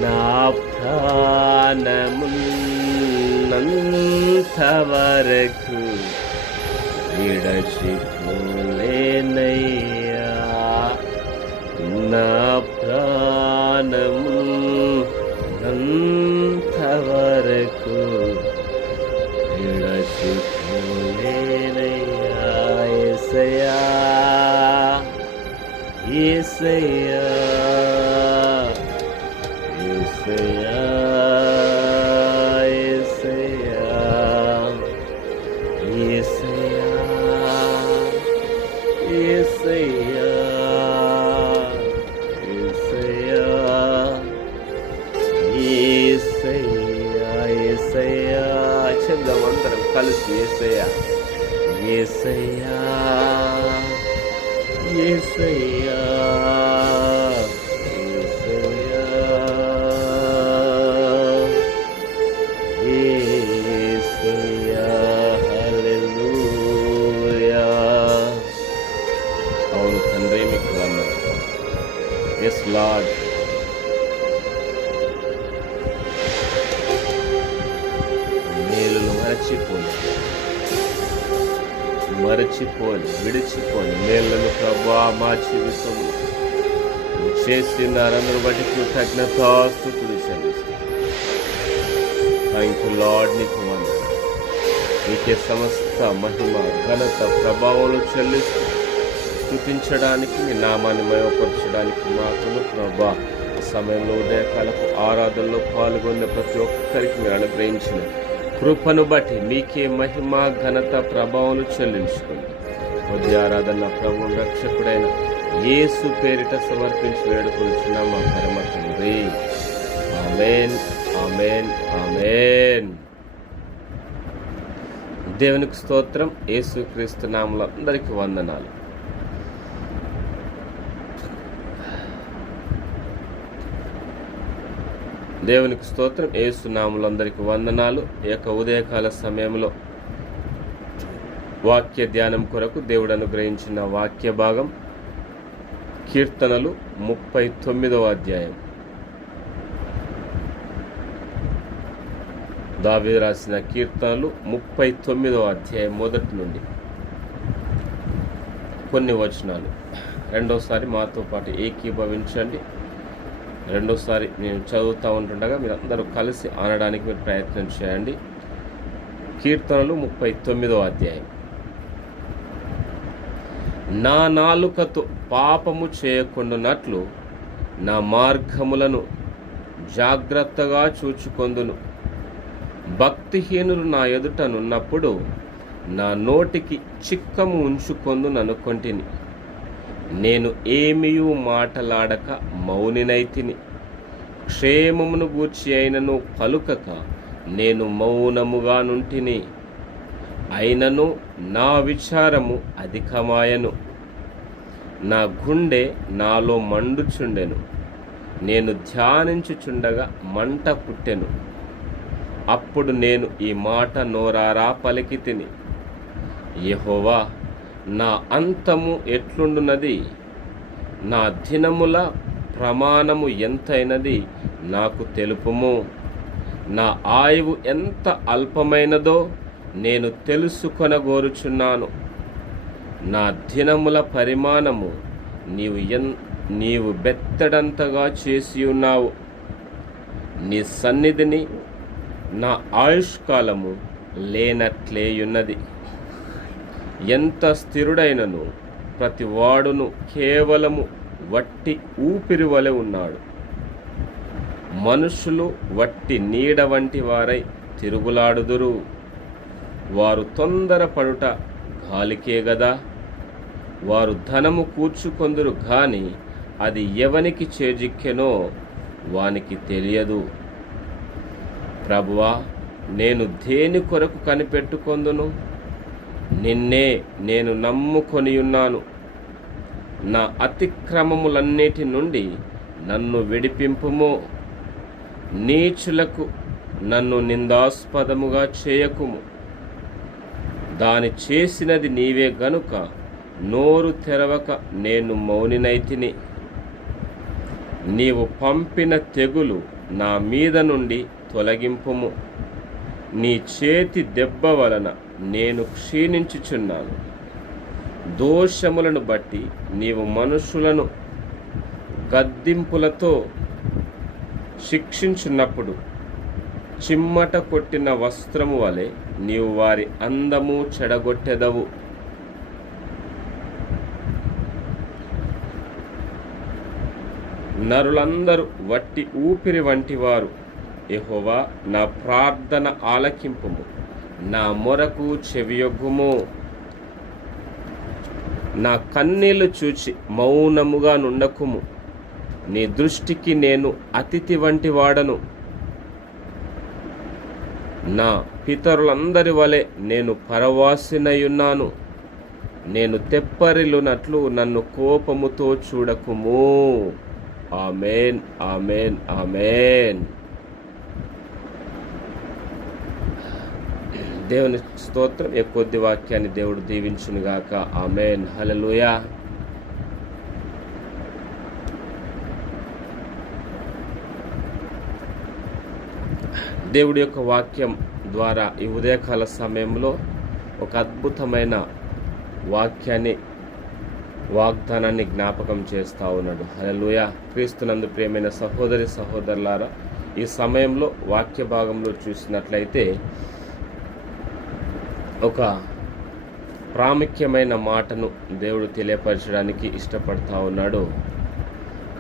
నా ప్రాణమున్నంత వరకు విడచిపోలేనయ్యా. నా ప్రాణమున్నంత వరకు విడచిపోలేనయ్యా. యేసయ్యా యేసయ్యా యేసయ్యా యేసయ్యా యేసయ్యా యేసయ్యా యేసయ్యా యేసయ్యా. చెప్దాం అందరం కలిసి యేసయ్యా యేసయ్యా యేసయ్యా యేసయ్యా. హల్లెలూయా. అవును తండ్రి, మీకు వందనాలు. yes Lord. మేలును మరచిపోని విడిచిపోని మేళ్ళను ప్రభువా మా జీవితంలో చేసిన అరందరూ బట్టి కృతజ్ఞతాస్తుతులు చెల్లిస్తాం. Thank you lord. నీకు వందనాలు. నీకే సమస్త మహిమ ఘనత ప్రభావాలు చెల్లిస్తూ స్తుతించడానికి, మీ నామాన్ని మయపరచడానికి మాకును ప్రభా ఈ సమయంలో ఉదయకాలపు ఆరాధనలో పాల్గొన్న ప్రతి ఒక్కరికి మీరు అనుగ్రహించిన కృపను బట్టి మీకే మహిమ ఘనత ప్రభావాలు చెల్లించుకుంది. కొద్ది ఆరాధన ప్రభు రక్షకుడైన యేసు పేరిట సమర్పించి వేడుకొంచున్న మా పరమ తండ్రి. ఆమేన్ ఆమేన్ ఆమేన్. దేవునికి స్తోత్రం. యేసుక్రీస్తు నామములో అందరికీ వందనాలు. దేవునికి స్తోత్రం. యేసు నామములో అందరికీ వందనాలు. ఈ యొక్క ఉదయకాల సమయంలో వాక్య ధ్యానం కొరకు దేవుడు అనుగ్రహించిన వాక్య భాగం కీర్తనలు 39వ అధ్యాయం. దావీదు రాసిన కీర్తనలు 39వ అధ్యాయం మొదటి నుండి కొన్ని వచనాలు. రెండోసారి మాతో పాటు ఏకీభవించండి. రెండోసారి నేను చదువుతూ ఉంటుండగా మీరు అందరూ కలిసి అనడానికి మీరు ప్రయత్నం చేయండి. కీర్తనలు 39వ అధ్యాయం. నా నాలుకతో పాపము చేయకుండానట్లు నా మార్గములను జాగ్రత్తగా చూచుకొందును. భక్తిహీనులు నా ఎదుటనున్నప్పుడు నా నోటికి చిక్కము ఉంచుకొందుననుకొంటిని. నేను ఏమియూ మాటలాడక మౌనినైతిని. క్షేమమును గూర్చి అయినను పలుకక నేను మౌనముగా నుంటిని. అయినను నా విచారము అధికమాయను. నా గుండె నాలో మండుచుండెను. నేను ధ్యానించుచుండగా మంట పుట్టెను. అప్పుడు నేను ఈ మాట నోరారా పలికితిని. యెహోవా, నా అంతము ఎట్లుండునది? నా దినముల ప్రమాణము ఎంతైనది నాకు తెలుపుము. నా ఆయువు ఎంత అల్పమైనదో నేను తెలుసుకొనగోరుచున్నాను. నా దినముల పరిమాణము నీవు బెత్తడంతగా చేసి ఉన్నావు. నీ సన్నిధిని నా ఆయుష్కాలము లేనట్లేయున్నది. ఎంత స్థిరుడైనను ప్రతి వాడును కేవలము వట్టి ఊపిరి వలె ఉన్నాడు. మనుషులు వట్టి నీడ వంటి వారై తిరుగులాడుదురు. వారు తొందరపడుట గాలికే గదా. వారు ధనము కూర్చుకొందురు గాని అది ఎవనికి చేజిక్కెనో వానికి తెలియదు. ప్రభువా, నేను దేని కొరకు కనిపెట్టుకొందును? నిన్నే నేను నమ్ముకొని ఉన్నాను. నా అతిక్రమములన్నిటి నుండి నన్ను విడిపింపుము. నీచులకు నన్ను నిందాస్పదముగా చేయకుము. దాని చేసినది నీవే గనుక నోరు తెరవక నేను మౌనినైతిని. నీవు పంపిన తెగులు నా మీద నుండి తొలగింపుము. నీ చేతి దెబ్బ వలన నేను క్షీణించుచున్నాను. దోషములను బట్టి నీవు మనుషులను గద్దింపులతో శిక్షించున్నప్పుడు చిమ్మట కొట్టిన వస్త్రము వలె నీవు వారి అందము చెడగొట్టెదవు. నరులందరూ వట్టి ఊపిరి వంటి వారు. యెహోవా, నా ప్రార్థన ఆలకింపుము, నా మొరకు చెవియొగ్గుము. నా కన్నీళ్లు చూచి మౌనముగా నుండకుము. నీ దృష్టికి నేను అతిథి వంటి వాడను. నా పితరులందరి వలె నేను పరవాసినయున్నాను. నేను తెప్పరిల్లునట్లు నన్ను కోపముతో చూడకుము. ఆమేన్, ఆమేన్, ఆమేన్. దేవుని స్తోత్రం. ఈ కొద్ది వాక్యాన్ని దేవుడు దీవించునుగాక. ఆమేన్. హల్లెలూయా. దేవుడి యొక్క వాక్యం ద్వారా ఈ ఉదయకాల సమయంలో ఒక అద్భుతమైన వాగ్దానాన్ని జ్ఞాపకం చేస్తూ ఉన్నాడు. హల్లెలూయా. క్రీస్తునందు ప్రియమైన సహోదరి సహోదరులారా, ఈ సమయంలో వాక్య భాగంలో చూసినట్లయితే ఒక ప్రాముఖ్యమైన మాటను దేవుడు తెలియపరచడానికి ఇష్టపడతా ఉన్నాడు.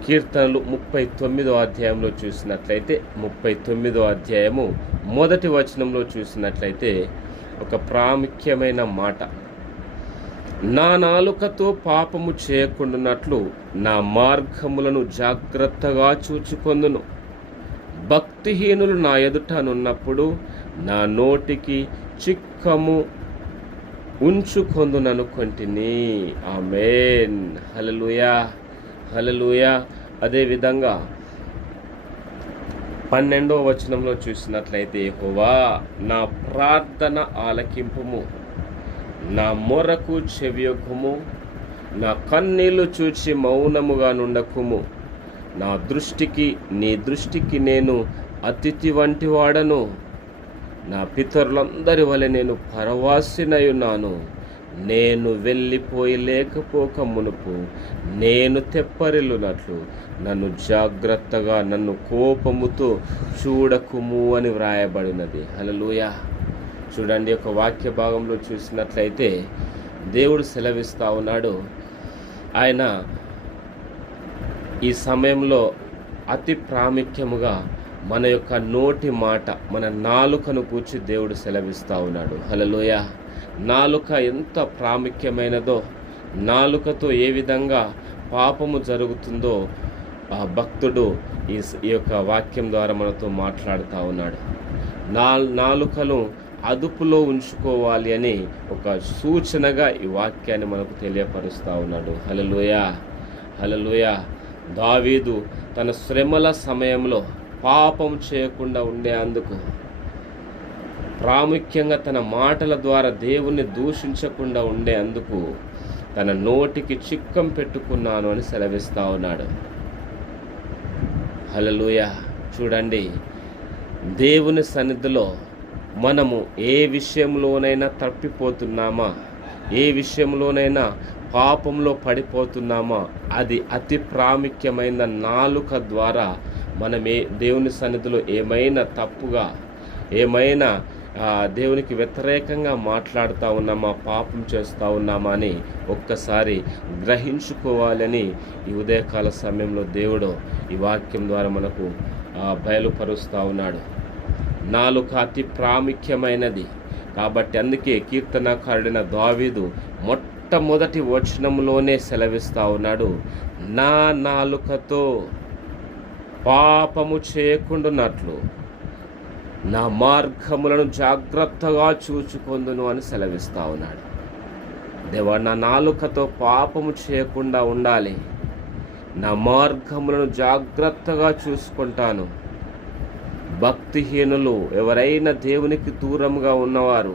కీర్తనలు 39వ అధ్యాయంలో చూసినట్లయితే 39వ అధ్యాయము 1వ వచనంలో చూసినట్లయితే ఒక ప్రాముఖ్యమైన మాట. నా నాలుకతో పాపము చేయకుండానట్లు నా మార్గములను జాగ్రత్తగా చూచుకొందును. భక్తిహీనులు నా ఎదుట నున్నప్పుడు నా నోటికి చిక్కము ఉంచుకొందుననుకొంటిని. ఆమేన్. హల్లెలూయా, హల్లెలూయా. అదేవిధంగా 12వ వచనంలో చూసినట్లయితే యెహోవా, నా ప్రార్థన ఆలకింపుము, నా మొరకు చెవియొగ్గుము. నా కన్నీళ్లు చూచి మౌనముగా నుండకుము. నీ దృష్టికి నేను అతిథి వంటి వాడను. నా పితరులందరి వలె నేను పరవాసినయున్నాను. నేను వెళ్ళిపోయి లేకపోక మునుపు నేను తెప్పరిల్లునట్లు నన్ను జాగ్రత్తగా నన్ను కోపముతో చూడకుము అని వ్రాయబడినది. హల్లెలూయా. చూడండి, ఒక వాక్య భాగంలో చూసినట్లయితే దేవుడు సెలవిస్తూ ఉన్నాడు. ఆయన ఈ సమయంలో అతి ప్రాముఖ్యముగా మన యొక్క నోటి మాట, మన నాలుకను కూర్చి దేవుడు సెలవిస్తూ ఉన్నాడు. హల్లెలూయా. నాలుక ఎంత ప్రాముఖ్యమైనదో, నాలుకతో ఏ విధంగా పాపము జరుగుతుందో ఆ భక్తుడు ఈ యొక్క వాక్యం ద్వారా మనతో మాట్లాడుతూ ఉన్నాడు. నాలుకను అదుపులో ఉంచుకోవాలి అని ఒక సూచనగా ఈ వాక్యాన్ని మనకు తెలియపరుస్తూ ఉన్నాడు. హల్లెలూయా, హల్లెలూయా. దావీదు తన శ్రమల సమయంలో పాపం చేయకుండా ఉండేందుకు, ప్రాముఖ్యంగా తన మాటల ద్వారా దేవుణ్ణి దూషించకుండా ఉండేందుకు తన నోటికి చిక్కం పెట్టుకున్నాను అని సెలవిస్తూ ఉన్నాడు. హల్లెలూయా. చూడండి, దేవుని సన్నిధిలో మనము ఏ విషయంలోనైనా తప్పిపోతున్నామా, ఏ విషయంలోనైనా పాపంలో పడిపోతున్నామా, అది అతి ప్రాముఖ్యమైన నాలుక ద్వారా మనమే దేవుని సన్నిధిలో ఏమైనా తప్పుగా, ఏమైనా దేవునికి వ్యతిరేకంగా మాట్లాడుతూ ఉన్నామా, పాపం చేస్తూ ఉన్నామా అని ఒక్కసారి గ్రహించుకోవాలని ఈ ఉదయకాల సమయంలో దేవుడు ఈ వాక్యం ద్వారా మనకు బయలుపరుస్తూ ఉన్నాడు. నాలుక అతి ప్రాముఖ్యమైనది కాబట్టి అందుకే కీర్తనకారుడైన దావీదు మొట్టమొదటి వచనంలోనే సెలవిస్తూ ఉన్నాడు, నా నాలుకతో పాపము చేయకుండానట్లు నా మార్గములను జాగ్రత్తగా చూచుకొందును అని సెలవిస్తూ ఉన్నాడు. దేవా, నా నాలుకతో పాపము చేయకుండా ఉండాలి, నా మార్గములను జాగ్రత్తగా చూసుకుంటాను. భక్తిహీనులు, ఎవరైనా దేవునికి దూరంగా ఉన్నవారు,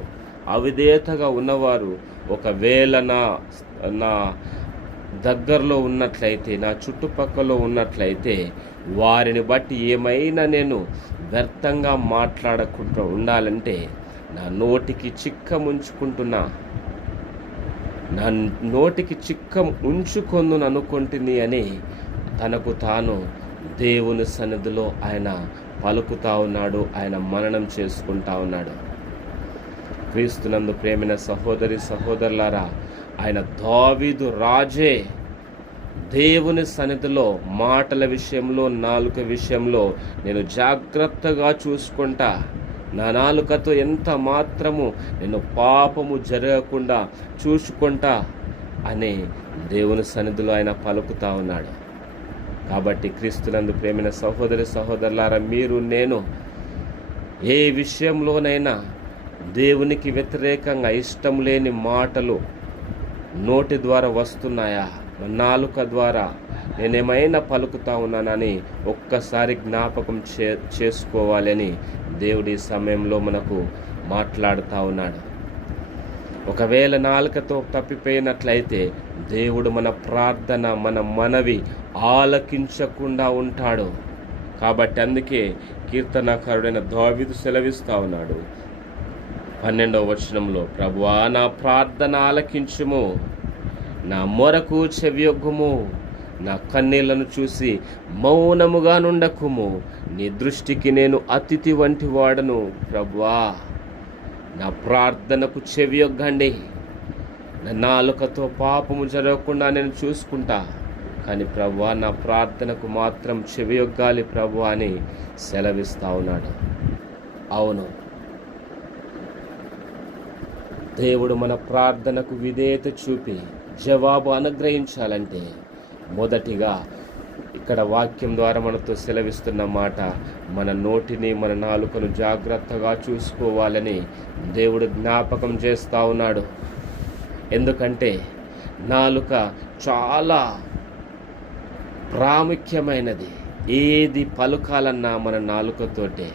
అవిధేయతగా ఉన్నవారు ఒకవేళ నా దగ్గరలో ఉన్నట్లయితే, నా చుట్టుపక్కల ఉన్నట్లయితే, వారిని బట్టి ఏమైనా నేను వ్యర్థంగా మాట్లాడకుండా ఉండాలంటే నా నోటికి చిక్కం ఉంచుకొందును అనుకుంటుంది అని తనకు తాను దేవుని సన్నిధిలో ఆయన పలుకుతా ఉన్నాడు, ఆయన మననం చేసుకుంటా ఉన్నాడు. క్రీస్తునందు ప్రేమైన సహోదరి సహోదరులారా, ఆయన దావీదు రాజే దేవుని సన్నిధిలో మాటల విషయంలో, నాలుక విషయంలో నేను జాగ్రత్తగా చూసుకుంటా, నా నాలుకతో ఎంత మాత్రము నేను పాపము జరగకుండా చూసుకుంటా అని దేవుని సన్నిధిలో ఆయన పలుకుతా ఉన్నాడు. కాబట్టి క్రీస్తునందు ప్రేమైన సహోదరి సహోదరులారా, మీరు నేను ఏ విషయంలోనైనా దేవునికి వ్యతిరేకంగా ఇష్టం లేని మాటలు నోటి ద్వారా వస్తున్నాయా, నాలుక ద్వారా నేనేమైనా పలుకుతా ఉన్నానని ఒక్కసారి జ్ఞాపకం చేసుకోవాలని దేవుడి సమయంలో మనకు మాట్లాడుతూ ఉన్నాడు. ఒకవేళ నాలుకతో తప్పిపోయినట్లయితే దేవుడు మన ప్రార్థన, మన మనవి ఆలకించకుండా ఉంటాడు. కాబట్టి అందుకే కీర్తనకారుడైన దావీదు సెలవిస్తూ ఉన్నాడు 12వ వచనంలో, ప్రభువా నా ప్రార్థన ఆలకించుము, నా మొరకు చెవియొగ్గుము, నా కన్నీళ్లను చూసి మౌనముగా నుండకుము, నీ దృష్టికి నేను అతిథి వంటి వాడను. ప్రభువా నా ప్రార్థనకు చెవియొగ్గండి, నా నాలుకతో పాపము జరగకుండా నేను చూసుకుంటా, కానీ ప్రభువా నా ప్రార్థనకు మాత్రం చెవియొగ్గాలి ప్రభువా అని సెలవిస్తా ఉన్నాడు. అవును, దేవుడు మన ప్రార్థనకు విధేయత చూపి జవాబు అనుగ్రహించాలంటే మొదటిగా ఇక్కడ వాక్యం ద్వారా మనతో సెలవిస్తున్న మాట, మన నోటిని, మన నాలుకను జాగ్రత్తగా చూసుకోవాలని దేవుడు జ్ఞాపకం చేస్తూ ఉన్నాడు. ఎందుకంటే నాలుక చాలా ప్రాముఖ్యమైనది. ఏది పలుకాలన్నా మన నాలుకతోటే,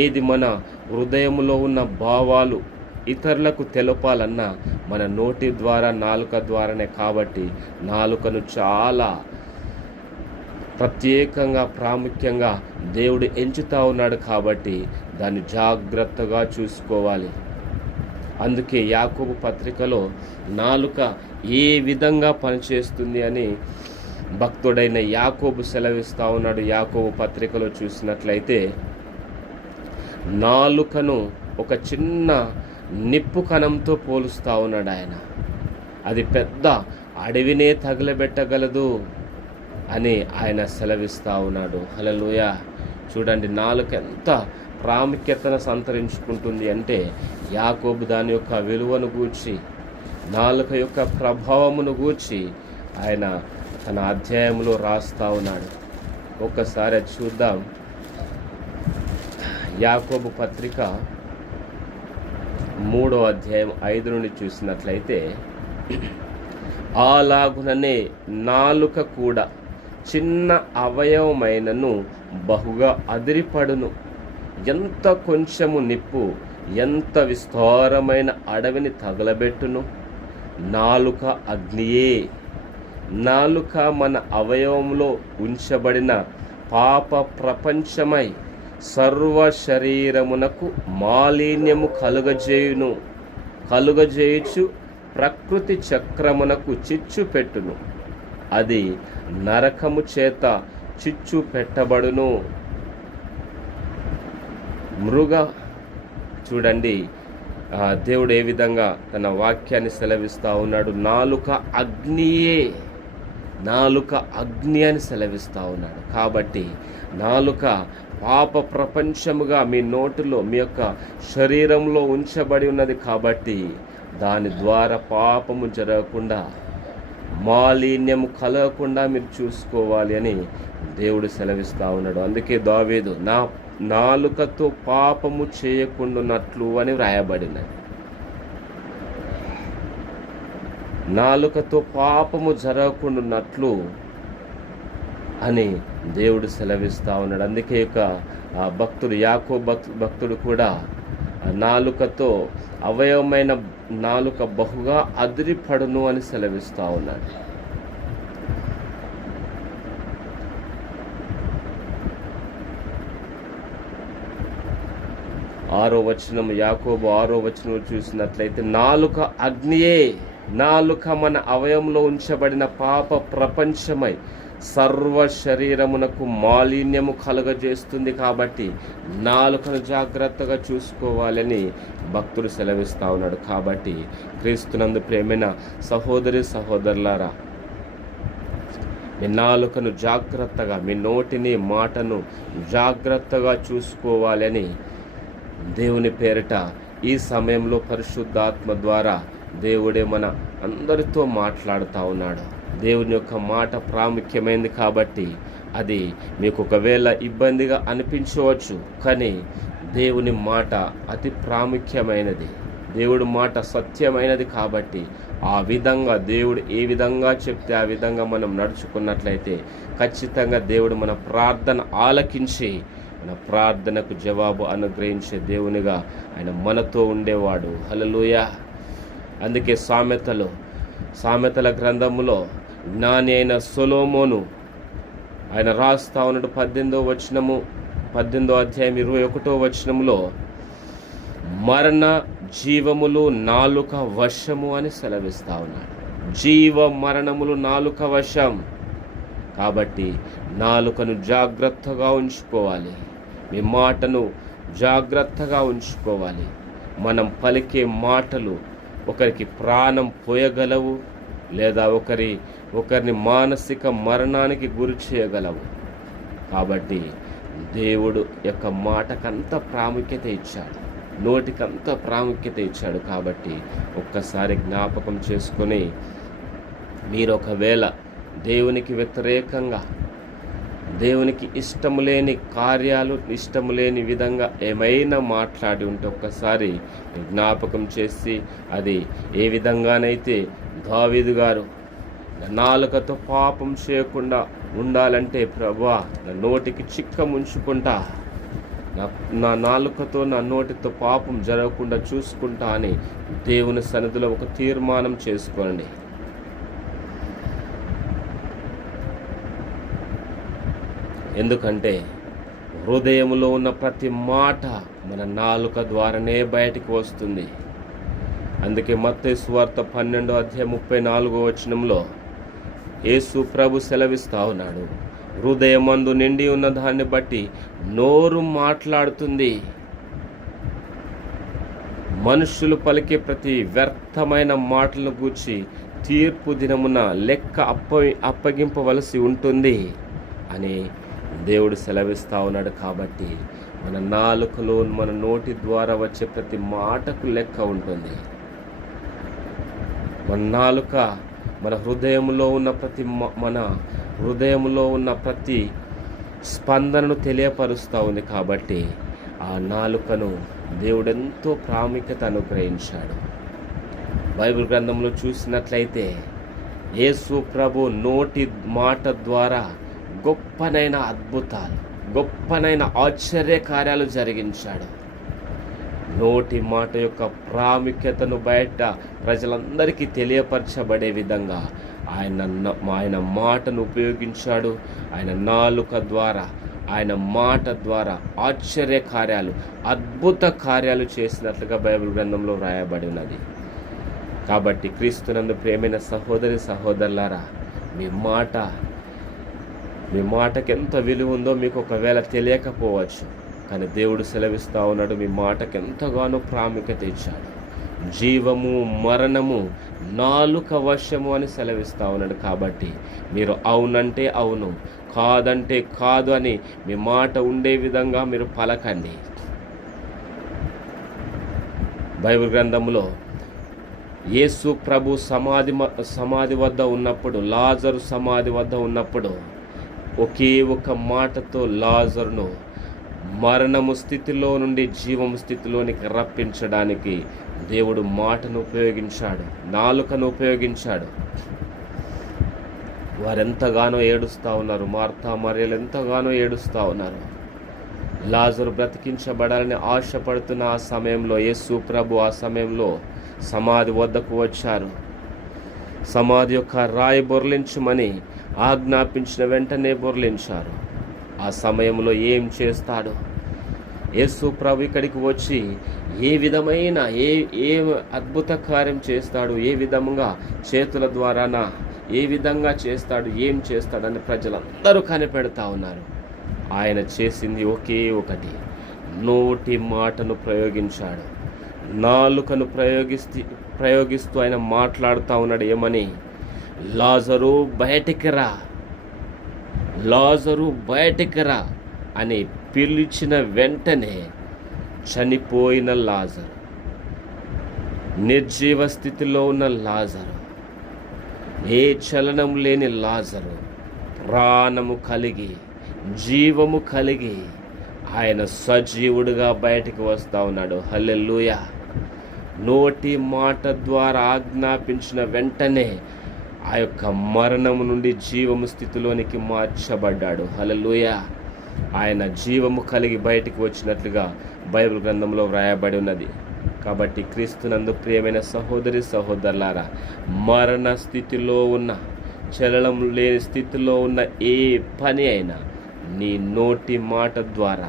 ఏది మన హృదయంలో ఉన్న భావాలు ఇతరులకు తెలపాలన్నా మన నోటి ద్వారా, నాలుక ద్వారానే. కాబట్టి నాలుకను చాలా ప్రత్యేకంగా, ప్రాముఖ్యంగా దేవుడు ఎంచుతా ఉన్నాడు. కాబట్టి దాన్ని జాగ్రత్తగా చూసుకోవాలి. అందుకే యాకోబు పత్రికలో నాలుక ఏ విధంగా పనిచేస్తుంది అని భక్తుడైన యాకోబు సెలవిస్తూ ఉన్నాడు. యాకోబు పత్రికలో చూసినట్లయితే నాలుకను ఒక చిన్న నిప్పు కణంతో పోలుస్తూ ఉన్నాడు ఆయన. అది పెద్ద అడవినే తగలబెట్టగలదు అని ఆయన సెలవిస్తూ ఉన్నాడు. హల్లెలూయా. చూడండి, నాలుక ఎంత ప్రాముఖ్యతను సంతరించుకుంటుంది అంటే యాకోబు దాని యొక్క విలువను గూర్చి, నాలుక యొక్క ప్రభావమును గూర్చి ఆయన తన అధ్యాయంలో రాస్తూ ఉన్నాడు. ఒక్కసారి చూద్దాం. యాకోబు పత్రిక 3వ అధ్యాయం 5 నుండి చూసినట్లయితే, అలాగుననే నాలుక కూడా చిన్న అవయవమైనను బహుగా అదిరిపడును. ఎంత కొంచెము నిప్పు ఎంత విస్తారమైన అడవిని తగలబెట్టును. నాలుక అగ్నియే. నాలుక మన అవయవంలో ఉంచబడిన పాప ప్రపంచమై సర్వ శరీరమునకు మాలిన్యము కలుగజేయుచు ప్రకృతి చక్రమునకు చిచ్చు పెట్టును. అది నరకము చేత చిచ్చు పెట్టబడును. చూడండి, దేవుడు ఏ విధంగా తన వాక్యాన్ని సెలవిస్తూ ఉన్నాడు. నాలుక అగ్నియే, నాలుక అగ్ని అని సెలవిస్తూ ఉన్నాడు. కాబట్టి నాలుక పాప ప్రపంచముగా మీ నోటిలో, మీ యొక్క శరీరంలో ఉంచబడి ఉన్నది. కాబట్టి దాని ద్వారా పాపము జరగకుండా, మాలిన్యము కలగకుండా మీరు చూసుకోవాలి అని దేవుడు సెలవిస్తూ ఉన్నాడు. అందుకే దావీదు నా నాలుకతో పాపము చేయకుండానట్లు అని వ్రాయబడినది. నాలుకతో పాపము జరగకుండాన్నట్లు అని దేవుడు సెలవిస్తూ ఉన్నాడు. అందుకే ఆ భక్తుడు భక్తుడు కూడా ఆ నాలుకతో అవయవమైన నాలుక బహుగా అదిరిపడును అని సెలవిస్తూ ఉన్నాడు. యాకోబు 6వ వచనం చూసినట్లయితే, నాలుక అగ్నియే, నాలుక మన అవయవంలో ఉంచబడిన పాప ప్రపంచమై సర్వ శరీరమునకు మాలిన్యము కలుగజేస్తుంది. కాబట్టి నాలుకను జాగ్రత్తగా చూసుకోవాలని భక్తుడు సెలవిస్తూ ఉన్నాడు. కాబట్టి క్రీస్తునందు ప్రేమైన సహోదరి సహోదరులారా, మీ నాలుకను జాగ్రత్తగా, మీ నోటిని మాటను జాగ్రత్తగా చూసుకోవాలని దేవుని పేరిట ఈ సమయంలో పరిశుద్ధాత్మ ద్వారా దేవుడే మన అందరితో మాట్లాడుతూ ఉన్నాడు. దేవుని యొక్క మాట ప్రాముఖ్యమైనది కాబట్టి అది మీకు ఒకవేళ ఇబ్బందిగా అనిపించవచ్చు, కానీ దేవుని మాట అతి ప్రాముఖ్యమైనది. దేవుడి మాట సత్యమైనది కాబట్టి ఆ విధంగా దేవుడు ఏ విధంగా చెప్తే ఆ విధంగా మనం నడుచుకున్నట్లయితే ఖచ్చితంగా దేవుడు మన ప్రార్థన ఆలకించి మన ప్రార్థనకు జవాబు అనుగ్రహించే దేవునిగా ఆయన మనతో ఉండేవాడు. హల్లెలూయా. అందుకే సామెతల గ్రంథములో జ్ఞాని అయిన సొలొమోను ఆయన రాస్తా ఉన్నాడు 18వ అధ్యాయం 21వ వచనంలో, మరణ జీవములు నాలుక వశము అని సెలవిస్తా ఉన్నాడు. జీవ మరణములు నాలుక వశం. కాబట్టి నాలుకను జాగ్రత్తగా ఉంచుకోవాలి. మీ మాటను జాగ్రత్తగా ఉంచుకోవాలి. మనం పలికే మాటలు ఒకరికి ప్రాణం పోయగలవు, లేదా ఒకరిని మానసిక మరణానికి గురి చేయగలవు. కాబట్టి దేవుడు యొక్క మాటకంత ప్రాముఖ్యత ఇచ్చాడు, నోటికంత ప్రాముఖ్యత ఇచ్చాడు. కాబట్టి ఒక్కసారి జ్ఞాపకం చేసుకొని మీరు ఒకవేళ దేవునికి వ్యతిరేకంగా, దేవునికి ఇష్టము లేని కార్యాలు, ఇష్టము లేని విధంగా ఏమైనా మాట్లాడి ఉంటే ఒక్కసారి జ్ఞాపకం చేసి, అది ఏ విధంగానైతే దావీదు గారు నాలుకతో పాపం చేయకుండా ఉండాలంటే, ప్రభువా నా నోటికి చిక్క ముంచుకుంటా, నా నాలుకతో నా నోటితో పాపం జరగకుండా చూసుకుంటా అని దేవుని సన్నిధిలో ఒక తీర్మానం చేసుకోండి. ఎందుకంటే హృదయంలో ఉన్న ప్రతి మాట మన నాలుక ద్వారానే బయటికి వస్తుంది. అందుకే మత్తయి సువార్త 12వ అధ్యాయం 34వ వచనంలో యేసు ప్రభు సెలవిస్తా ఉన్నాడు, హృదయమందు నిండి ఉన్న దాన్ని బట్టి నోరు మాట్లాడుతుంది. మనుషులు పలికే ప్రతి వ్యర్థమైన మాటలను గూర్చి తీర్పు దినమున లెక్క అప్పగింపవలసి ఉంటుంది అని దేవుడు సెలవిస్తూ ఉన్నాడు. కాబట్టి మన నాలుకలో, మన నోటి ద్వారా వచ్చే ప్రతి మాటకు లెక్క ఉంటుంది. మన నాలుక మన హృదయంలో ఉన్న ప్రతి స్పందనను తెలియపరుస్తూ ఉంది. కాబట్టి ఆ నాలుకను దేవుడు ఎంతో ప్రాముఖ్యత అనుగ్రహించాడు. బైబిల్ గ్రంథంలో చూసినట్లయితే యేసు ప్రభు నోటి మాట ద్వారా గొప్పనైన అద్భుతాలు, గొప్పనైన ఆశ్చర్య కార్యాలు జరిగించాడు. నోటి మాట యొక్క ప్రాముఖ్యతను బయట ప్రజలందరికీ తెలియపరచబడే విధంగా ఆయన మాటను ఉపయోగించాడు. ఆయన నాలుక ద్వారా, ఆయన మాట ద్వారా ఆశ్చర్య కార్యాలు, అద్భుత కార్యాలు చేసినట్లుగా బైబిల్ గ్రంథంలో వ్రాయబడి ఉన్నది. కాబట్టి క్రీస్తునందు ప్రేమైన సహోదరి సహోదరులారా, మీ మాటకి ఎంత విలువ ఉందో మీకు ఒకవేళ తెలియకపోవచ్చు, కానీ దేవుడు సెలవిస్తూ ఉన్నాడు, మీ మాటకి ఎంతగానో ప్రాముఖ్యత ఇచ్చాడు. జీవము మరణము నాలుక వశము అని సెలవిస్తూ ఉన్నాడు. కాబట్టి మీరు అవునంటే అవును, కాదంటే కాదు అని మీ మాట ఉండే విధంగా మీరు పలకండి. బైబిల్ గ్రంథంలో యేసు ప్రభు సమాధి వద్ద ఉన్నప్పుడు, లాజరు సమాధి వద్ద ఉన్నప్పుడు ఒకే ఒక మాటతో లాజరును మరణము స్థితిలో నుండి జీవము స్థితిలోనికి రప్పించడానికి దేవుడు మాటను ఉపయోగించాడు, నాలుకను ఉపయోగించాడు. వారెంతగానో ఏడుస్తూ ఉన్నారు, మార్తా మరియలు ఎంతగానో ఏడుస్తూ ఉన్నారు. లాజరు బ్రతికించబడాలని ఆశపడుతున్న ఆ సమయంలో యేసు ప్రభు ఆ సమయంలో సమాధి వద్దకు వచ్చారు. సమాధి యొక్క రాయి బొర్లించమని ఆజ్ఞాపించిన వెంటనే బొర్లించారు. ఆ సమయంలో ఏం చేస్తాడు? యేసు ప్రభు ఇక్కడికి వచ్చి ఏ విధమైన ఏ అద్భుత కార్యం చేస్తాడు, ఏ విధంగా చేతుల ద్వారానా, ఏ విధంగా చేస్తాడు, ఏం చేస్తాడని ప్రజలందరూ కనిపెడతా ఉన్నారు. ఆయన చేసింది ఒకే ఒకటి, నోటి మాటను ప్రయోగించాడు. నాలుకను ప్రయోగిస్తూ ఆయన మాట్లాడుతూ ఉన్నాడు. ఏమని? లాజరు బయటికి రా, లాజరు బయటికి రా అని పిలిచిన వెంటనే చనిపోయిన లాజరు, నిర్జీవ స్థితిలో ఉన్న లాజరు, ఏ చలనం లేని లాజరు ప్రాణము కలిగి జీవము కలిగి ఆయన సజీవుడుగా బయటికి వస్తూ ఉన్నాడు. హల్లెలూయా. నోటి మాట ద్వారా ఆజ్ఞాపించిన వెంటనే ఆ యొక్క మరణము నుండి జీవము స్థితిలోనికి మార్చబడ్డాడు. హల్లెలూయా. ఆయన జీవము కలిగి బయటికి వచ్చినట్లుగా బైబిల్ గ్రంథంలో వ్రాయబడి ఉన్నది. కాబట్టి క్రీస్తునందు ప్రియమైన సహోదరి సహోదరులారా, మరణ స్థితిలో ఉన్న, చలనం లేని స్థితిలో ఉన్న ఏ పని అయినా నీ నోటి మాట ద్వారా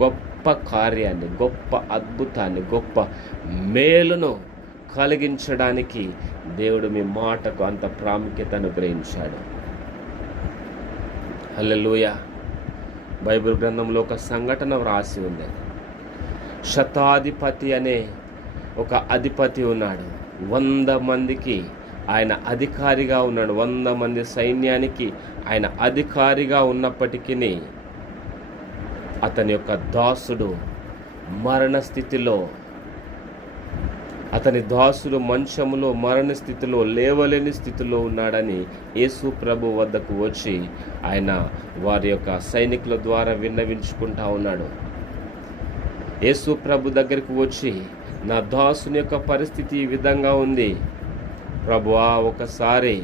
గొప్ప కార్యాన్ని, గొప్ప అద్భుతాన్ని, గొప్ప మేలును కలిగించడానికి దేవుడు మీ మాటకు అంత ప్రాముఖ్యత అనుగ్రహించాడు. హల్లెలూయా. బైబిల్ గ్రంథంలో ఒక సంఘటన వ్రాసి ఉంది. శతాధిపతి అనే ఒక అధిపతి ఉన్నాడు. 100 మందికి ఆయన అధికారిగా ఉన్నాడు. 100 మంది సైన్యానికి ఆయన అధికారిగా ఉన్నప్పటికీ అతని యొక్క దాసుడు మరణ స్థితిలో, అతని దాసుడు మంచములో మరణ స్థితిలో, లేవలేని స్థితిలో ఉన్నాడని యేసు ప్రభు వద్దకు వచ్చి ఆయన వారి యొక్క సైనికుల ద్వారా విన్నవించుకుంటా ఉన్నాడు. యేసు ప్రభు దగ్గరికి వచ్చి, నా దాసుని యొక్క పరిస్థితి ఈ విధంగా ఉంది ప్రభువా, ఒకసారి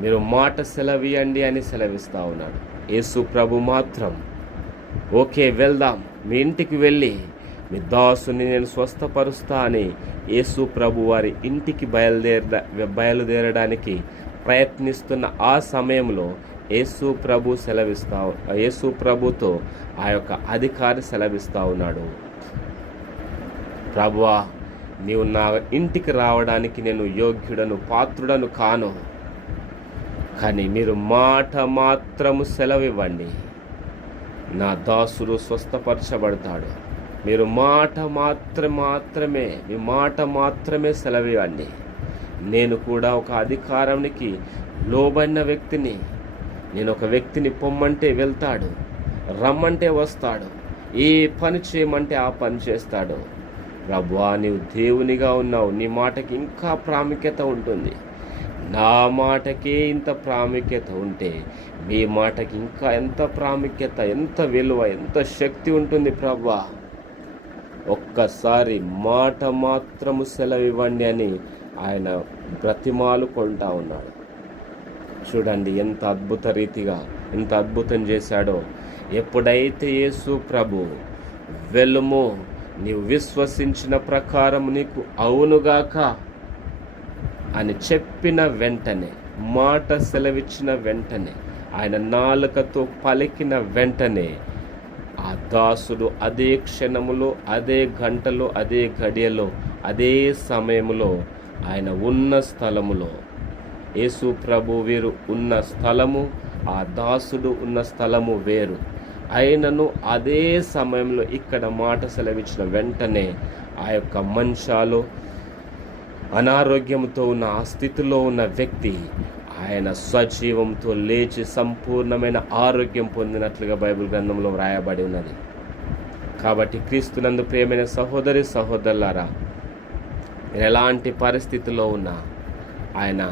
మీరు మాట సెలవియండి అని సెలవిస్తూ ఉన్నాడు. యేసు ప్రభు మాత్రం, ఓకే వెళ్దాం, మీ ఇంటికి వెళ్ళి మీ దాసుని నేను స్వస్థపరుస్తా అని యేసు ప్రభు వారి ఇంటికి బయలుదేరడానికి ప్రయత్నిస్తున్న ఆ సమయంలో యేసు ప్రభుతో ఆ యొక్క అధికారి సెలవిస్తూ ఉన్నాడు, ప్రభువా, నీవు నా ఇంటికి రావడానికి నేను యోగ్యుడను, పాత్రుడను కాను, కానీ మీరు మాట మాత్రము సెలవివ్వండి, నా దాసుడు స్వస్థపరచబడతాడు. మీరు మాట మాత్రమే సెలవివ్వండి. నేను కూడా ఒక అధికారానికి లోబడిన వ్యక్తిని. నేను ఒక వ్యక్తిని పొమ్మంటే వెళ్తాడు, రమ్మంటే వస్తాడు, ఏ పని చేయమంటే ఆ పని చేస్తాడు. ప్రభువా, నీవు దేవునిగా ఉన్నావు, నీ మాటకి ఇంకా ప్రాముఖ్యత ఉంటుంది. నా మాటకే ఇంత ప్రాముఖ్యత ఉంటే మీ మాటకి ఇంకా ఎంత ప్రాముఖ్యత, ఎంత విలువ, ఎంత శక్తి ఉంటుంది ప్రభువా. ఒక్కసారి మాట మాత్రము సెలవివ్వండి అని ఆయన బ్రతిమాలు కొంటా ఉన్నాడు. చూడండి ఎంత అద్భుత రీతిగా, ఎంత అద్భుతం చేశాడో. ఎప్పుడైతే యేసు ప్రభు వెళ్ళుము, నీవు విశ్వసించిన ప్రకారం నీకు అవునుగాక అని చెప్పిన వెంటనే, మాట సెలవిచ్చిన వెంటనే, ఆయన నాలుకతో పలికిన వెంటనే ఆ దాసుడు అదే క్షణములో, అదే గంటలో, అదే గడియలో, అదే సమయంలో ఆయన ఉన్న స్థలములో, యేసు ప్రభు వీరు ఉన్న స్థలము, ఆ దాసుడు ఉన్న స్థలము వేరు అయినను అదే సమయంలో ఇక్కడ మాట సెలవిచ్చిన వెంటనే ఆ యొక్క మంచాలో అనారోగ్యంతో ఉన్న ఆ స్థితిలో ఉన్న వ్యక్తి ఆయన స్వజీవంతో లేచి సంపూర్ణమైన ఆరోగ్యం పొందినట్లుగా బైబిల్ గ్రంథంలో వ్రాయబడి ఉన్నది. కాబట్టి క్రీస్తునందు ప్రియమైన సహోదరి సహోదరులారా, మీరు ఎలాంటి పరిస్థితిలో ఉన్నా ఆయన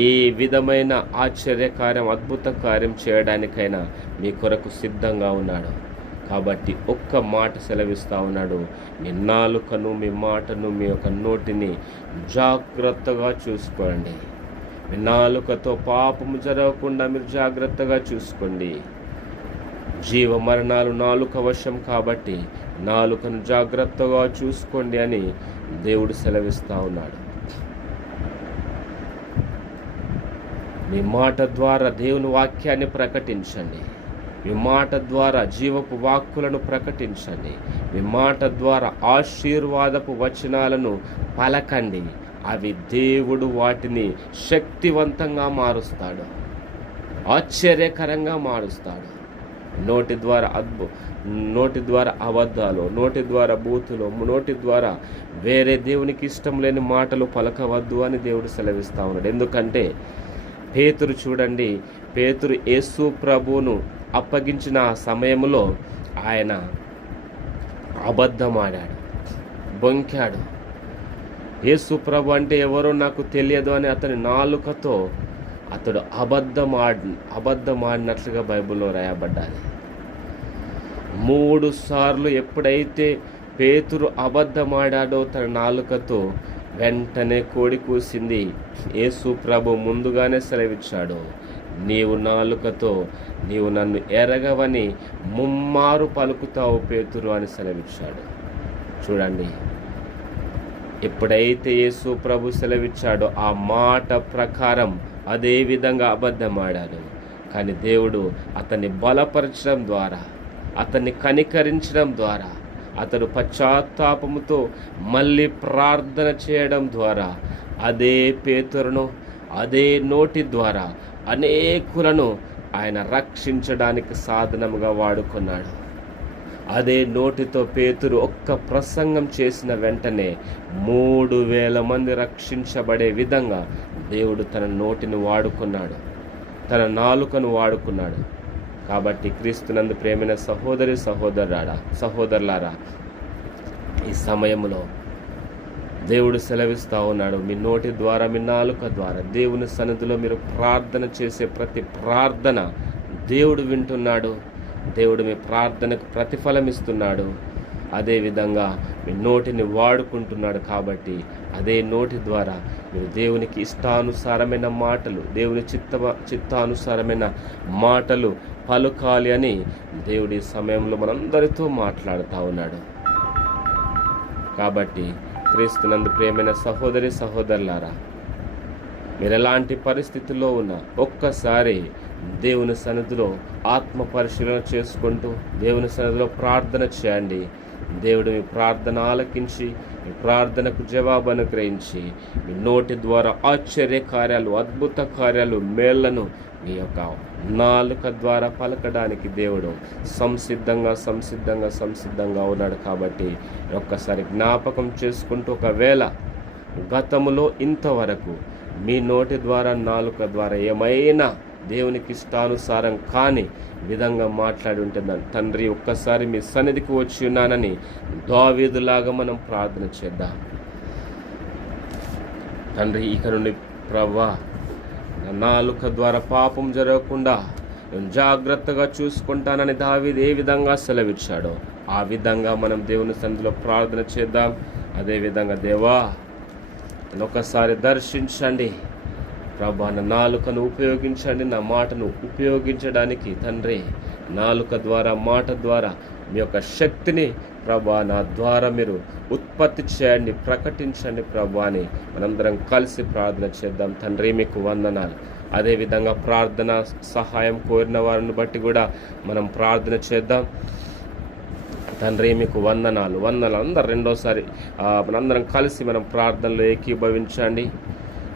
ఏ విధమైన ఆశ్చర్యకార్యం, అద్భుత కార్యం చేయడానికైనా మీ కొరకు సిద్ధంగా ఉన్నాడు. కాబట్టి ఒక్క మాట సెలవిస్తూ ఉన్నాడు, మీ నాలుకను, మీ మాటను, మీ యొక్క నోటిని జాగ్రత్తగా చూసుకోండి. మీ నాలుకతో పాపము జరగకుండా మీరు జాగ్రత్తగా చూసుకోండి. జీవ మరణాలు నాలుక వశం కాబట్టి నాలుకను జాగ్రత్తగా చూసుకోండి అని దేవుడు సెలవిస్తూ ఉన్నాడు. మీ మాట ద్వారా దేవుని వాక్యాన్ని ప్రకటించండి. మీ మాట ద్వారా జీవపు వాక్కులను ప్రకటించండి. మీ మాట ద్వారా ఆశీర్వాదపు వచనాలను పలకండి. అవి దేవుడు వాటిని శక్తివంతంగా మారుస్తాడు, ఆశ్చర్యకరంగా మారుస్తాడు. నోటి ద్వారా అబద్ధాలు, నోటి ద్వారా బూతులు, నోటి ద్వారా వేరే దేవునికి ఇష్టం లేని మాటలు పలకవద్దు అని దేవుడు సెలవిస్తూ ఉన్నాడు. ఎందుకంటే పేతురు చూడండి, పేతురు యేసు ప్రభువును అప్పగించిన ఆ సమయంలో ఆయన అబద్ధమాడాడు, బొంకాడు. యేసు ప్రభు అంటే ఎవరో నాకు తెలియదు అని అతని నాలుకతో అతడు అబద్ధమాడినట్లుగా బైబిల్లో రాయబడ్డాది. 3 సార్లు ఎప్పుడైతే పేతురు అబద్ధమాడాడో తన నాలుకతో, వెంటనే కోడి కూసింది. యేసు ప్రభు ముందుగానే సెలవిచ్చాడు, నీవు నాలుకతో నీవు నన్ను ఎరగవని ముమ్మారు పలుకుతావు పేతురు అని సెలవిచ్చాడు. చూడండి, ఎప్పుడైతే యేసు ప్రభు సెలవిచ్చాడో ఆ మాట ప్రకారం అదే విధంగా అబద్ధమాడాడు. కానీ దేవుడు అతన్ని బలపరచడం ద్వారా, అతన్ని కనికరించడం ద్వారా, అతడు పశ్చాత్తాపముతో మళ్ళీ ప్రార్థన చేయడం ద్వారా అదే పేతురును, అదే నోటి ద్వారా అనేకులను ఆయన రక్షించడానికి సాధనముగా వాడుకున్నాడు. అదే నోటితో పేతురు ఒక్క ప్రసంగం చేసిన వెంటనే 3,000 మంది రక్షించబడే విధంగా దేవుడు తన నోటిని వాడుకున్నాడు, తన నాలుకను వాడుకున్నాడు. కాబట్టి క్రీస్తునందు ప్రేమైన సహోదరులారా, ఈ సమయంలో దేవుడు సెలవిస్తూ ఉన్నాడు, మీ నోటి ద్వారా, మీ నాలుక ద్వారా దేవుని సన్నిధిలో మీరు ప్రార్థన చేసే ప్రతి ప్రార్థన దేవుడు వింటున్నాడు. దేవుడు మీ ప్రార్థనకు ప్రతిఫలం ఇస్తున్నాడు. అదేవిధంగా మీ నోటిని వాడుకుంటున్నాడు. కాబట్టి అదే నోటి ద్వారా మీరు దేవునికి ఇష్టానుసారమైన మాటలు, దేవుని చిత్తానుసారమైన మాటలు పలుకాలి అని దేవుడి సమయంలో మనందరితో మాట్లాడుతూ ఉన్నాడు. కాబట్టి క్రీస్తునందు ప్రియమైన సహోదరులారా, మీరు ఎలాంటి పరిస్థితుల్లో ఉన్నా ఒక్కసారి దేవుని సన్నిధిలో ఆత్మ పరిశీలన చేసుకుంటూ దేవుని సన్నిధిలో ప్రార్థన చేయండి. దేవుడు మీ ప్రార్థన ఆలకించి మీ ప్రార్థనకు జవాబు అనుగ్రహించి మీ నోటి ద్వారా ఆశ్చర్య కార్యాలు, అద్భుత కార్యాలు, మేళ్లను మీ యొక్క నాలుక ద్వారా పలకడానికి దేవుడు సంసిద్ధంగా ఉన్నాడు. కాబట్టి ఒక్కసారి జ్ఞాపకం చేసుకుంటూ, ఒకవేళ గతములో ఇంతవరకు మీ నోటి ద్వారా, నాలుక ద్వారా ఏమైనా దేవునికి ఇష్టానుసారం కాని విధంగా మాట్లాడి ఉంటే తండ్రి, ఒక్కసారి మీ సన్నిధికి వచ్చి ఉన్నానని దావీదులాగా మనం ప్రార్థన చేద్దాం. తండ్రి, ఇక నుండి ప్రభువా, నాలుక ద్వారా పాపం జరగకుండా నేను జాగ్రత్తగా చూసుకుంటానని దావీదు ఏ విధంగా సెలవిచ్చాడో ఆ విధంగా మనం దేవుని సన్నిధిలో ప్రార్థన చేద్దాం. అదేవిధంగా దేవా, ఒకసారి దర్శించండి ప్రభా, నా నాలుకను ఉపయోగించండి, నా మాటను ఉపయోగించడానికి తండ్రి, నాలుక ద్వారా, మాట ద్వారా మీ యొక్క శక్తిని ప్రభా నా ద్వారా మీరు ఉత్పత్తి చేయండి, ప్రకటించండి ప్రభా అని మనందరం కలిసి ప్రార్థన చేద్దాం. తండ్రి, మీకు వందనాలు. అదేవిధంగా ప్రార్థన సహాయం కోరిన వారిని బట్టి కూడా మనం ప్రార్థన చేద్దాం. తండ్రి, మీకు వందనాలు. అందరూ రెండోసారి మనందరం కలిసి మనం ప్రార్థనలో ఏకీభవించండి.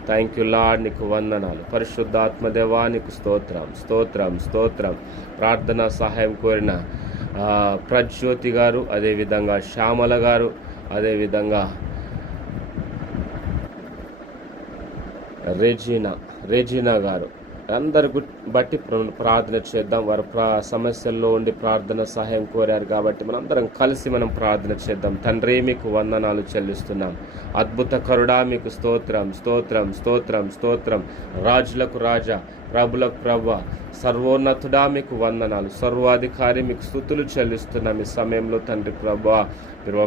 థ్యాంక్ యూ లార్డ్, నీకు వందనాలు. పరిశుద్ధాత్మదేవా, నీకు స్తోత్రం. ప్రార్థనా సహాయం కోరిన ప్రజ్యోతి గారు, అదేవిధంగా శ్యామల గారు, అదేవిధంగా రెజీనా గారు, అందరి బట్టి ప్రార్థన చేద్దాం. వారు సమస్యల్లో ఉండి ప్రార్థన సహాయం కోరారు కాబట్టి మనందరం కలిసి మనం ప్రార్థన చేద్దాం. తండ్రి, మీకు వందనాలు చెల్లిస్తున్నాం. అద్భుత కరుడా, మీకు స్తోత్రం. రాజులకు రాజా, ప్రభులకు ప్రభువా, సర్వోన్నతుడా మీకు వందనాలు, సర్వాధికారి మీకు స్తుతులు చెల్లిస్తున్నాం ఈ సమయంలో తండ్రి ప్రభా.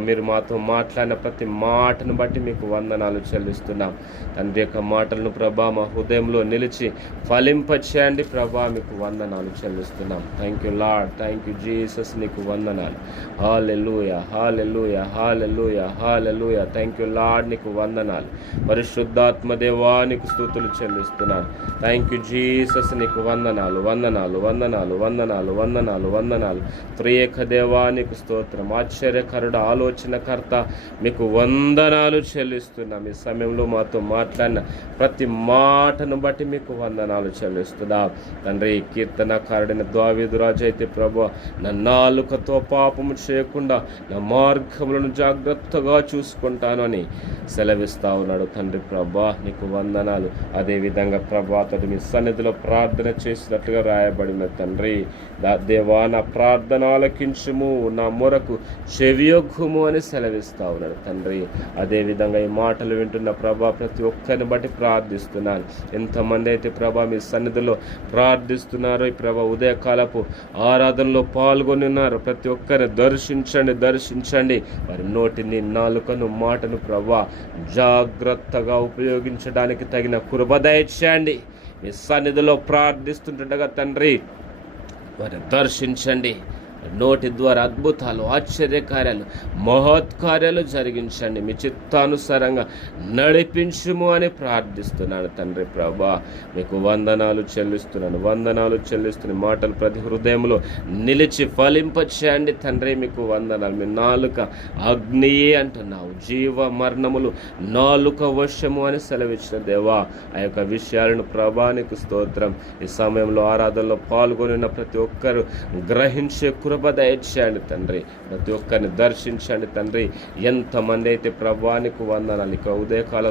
మీరు మాతో మాట్లాడిన ప్రతి మాటను బట్టి మీకు వందనాలు చెల్లిస్తున్నాం తండ్రి. యొక్క మాటలను ప్రభా మా హృదయంలో నిలిచి ఫలింపచేయండి ప్రభా, మీకు వందనాలు చెల్లిస్తున్నాం. Thank you lord, thank you Jesus, నీకు వందనాలు. హల్లెలూయా, హల్లెలూయా, హల్లెలూయా, హల్లెలూయా. థ్యాంక్ యూ లార్డ్, నీకు వందనాలు. పరిశుద్ధాత్మ దేవా నీకు స్తుతులు చెల్లిస్తున్నాను. థ్యాంక్ యూ జీసస్, నీకు వందనాలు, వందనాలు, వందనాలు, వందనాలు, వందనాలు, వందనాలు. త్రియేక దేవా నీకు స్తోత్రం. ఆశ్చర్యకరుడు, ఆలోచనకర్త, మీకు వందనాలు చెల్లిస్తున్నాం. ఈ సమయంలో మాతో మాట్లాడిన ప్రతి మాటను బట్టి మీకు వందనాలు చెల్లిస్తున్నాం తండ్రి. కీర్తనకారుడైన దావీదు రాజు అయితే ప్రభు, నా నాలుకతో పాపము చేయకుండా నా మార్గములను జాగ్రత్తగా చూసుకుంటాను అని సెలవిస్తా ఉన్నాడు తండ్రి ప్రభా, నీకు వందనాలు. అదేవిధంగా ప్రభా అతడు మీ సన్నిధిలో ప్రార్థన చేసినట్లుగా రాయబడిన తండ్రి. దేవా నా ప్రార్థన ఆలకించుము, నా మొరకు చెవియొగ్గుము అని సెలవిస్తా ఉన్నాడు తండ్రి. అదేవిధంగా ఈ మాటలు వింటున్న ప్రభా ప్రతి ఒక్కరిని బట్టి ప్రార్థిస్తున్నాను. ఎంతమంది అయితే ప్రభా మీ సన్నిధిలో ప్రార్థిస్తున్నారో ఈ ప్రభా ఉదయకాలపు ఆరాధనలో పాల్గొని ఉన్నారు, ప్రతి ఒక్కరిని దర్శించండి, దర్శించండి. వారి నోటిని, నాలుకను, మాటను ప్రభా జాగ్రత్తగా ఉపయోగించడానికి తగిన కృప దయచేయండి. మీ సన్నిధిలో ప్రార్థిస్తుండగా తండ్రి వారిని దర్శించండి. నోటి ద్వారా అద్భుతాలు, ఆశ్చర్యకార్యాలు, మహత్కార్యాలు జరిగించండి. మీ చిత్తానుసారంగా నడిపించుము అని ప్రార్థిస్తున్నాను తండ్రి ప్రభా. మీకు వందనాలు చెల్లిస్తున్నాను, వందనాలు చెల్లిస్తున్న మాటలు ప్రతి హృదయంలో నిలిచి ఫలింపచేయండి తండ్రి. మీకు వందనాలు. మీ నాలుక అగ్నియే అంటున్నావు, జీవ మరణములు నాలుక వశము అని సెలవిచ్చిన దేవా, ఆ యొక్క విషయాలను ప్రభా నీకు స్తోత్రం. ఈ సమయంలో ఆరాధనలో పాల్గొనిన ప్రతి ఒక్కరు గ్రహించే కృప దయచేయండి తండ్రి. ప్రతి ఒక్కరిని దర్శించండి తండ్రి. ఎంతమంది అయితే ప్రభానికి వందనాలు ఇక ఉదయకాల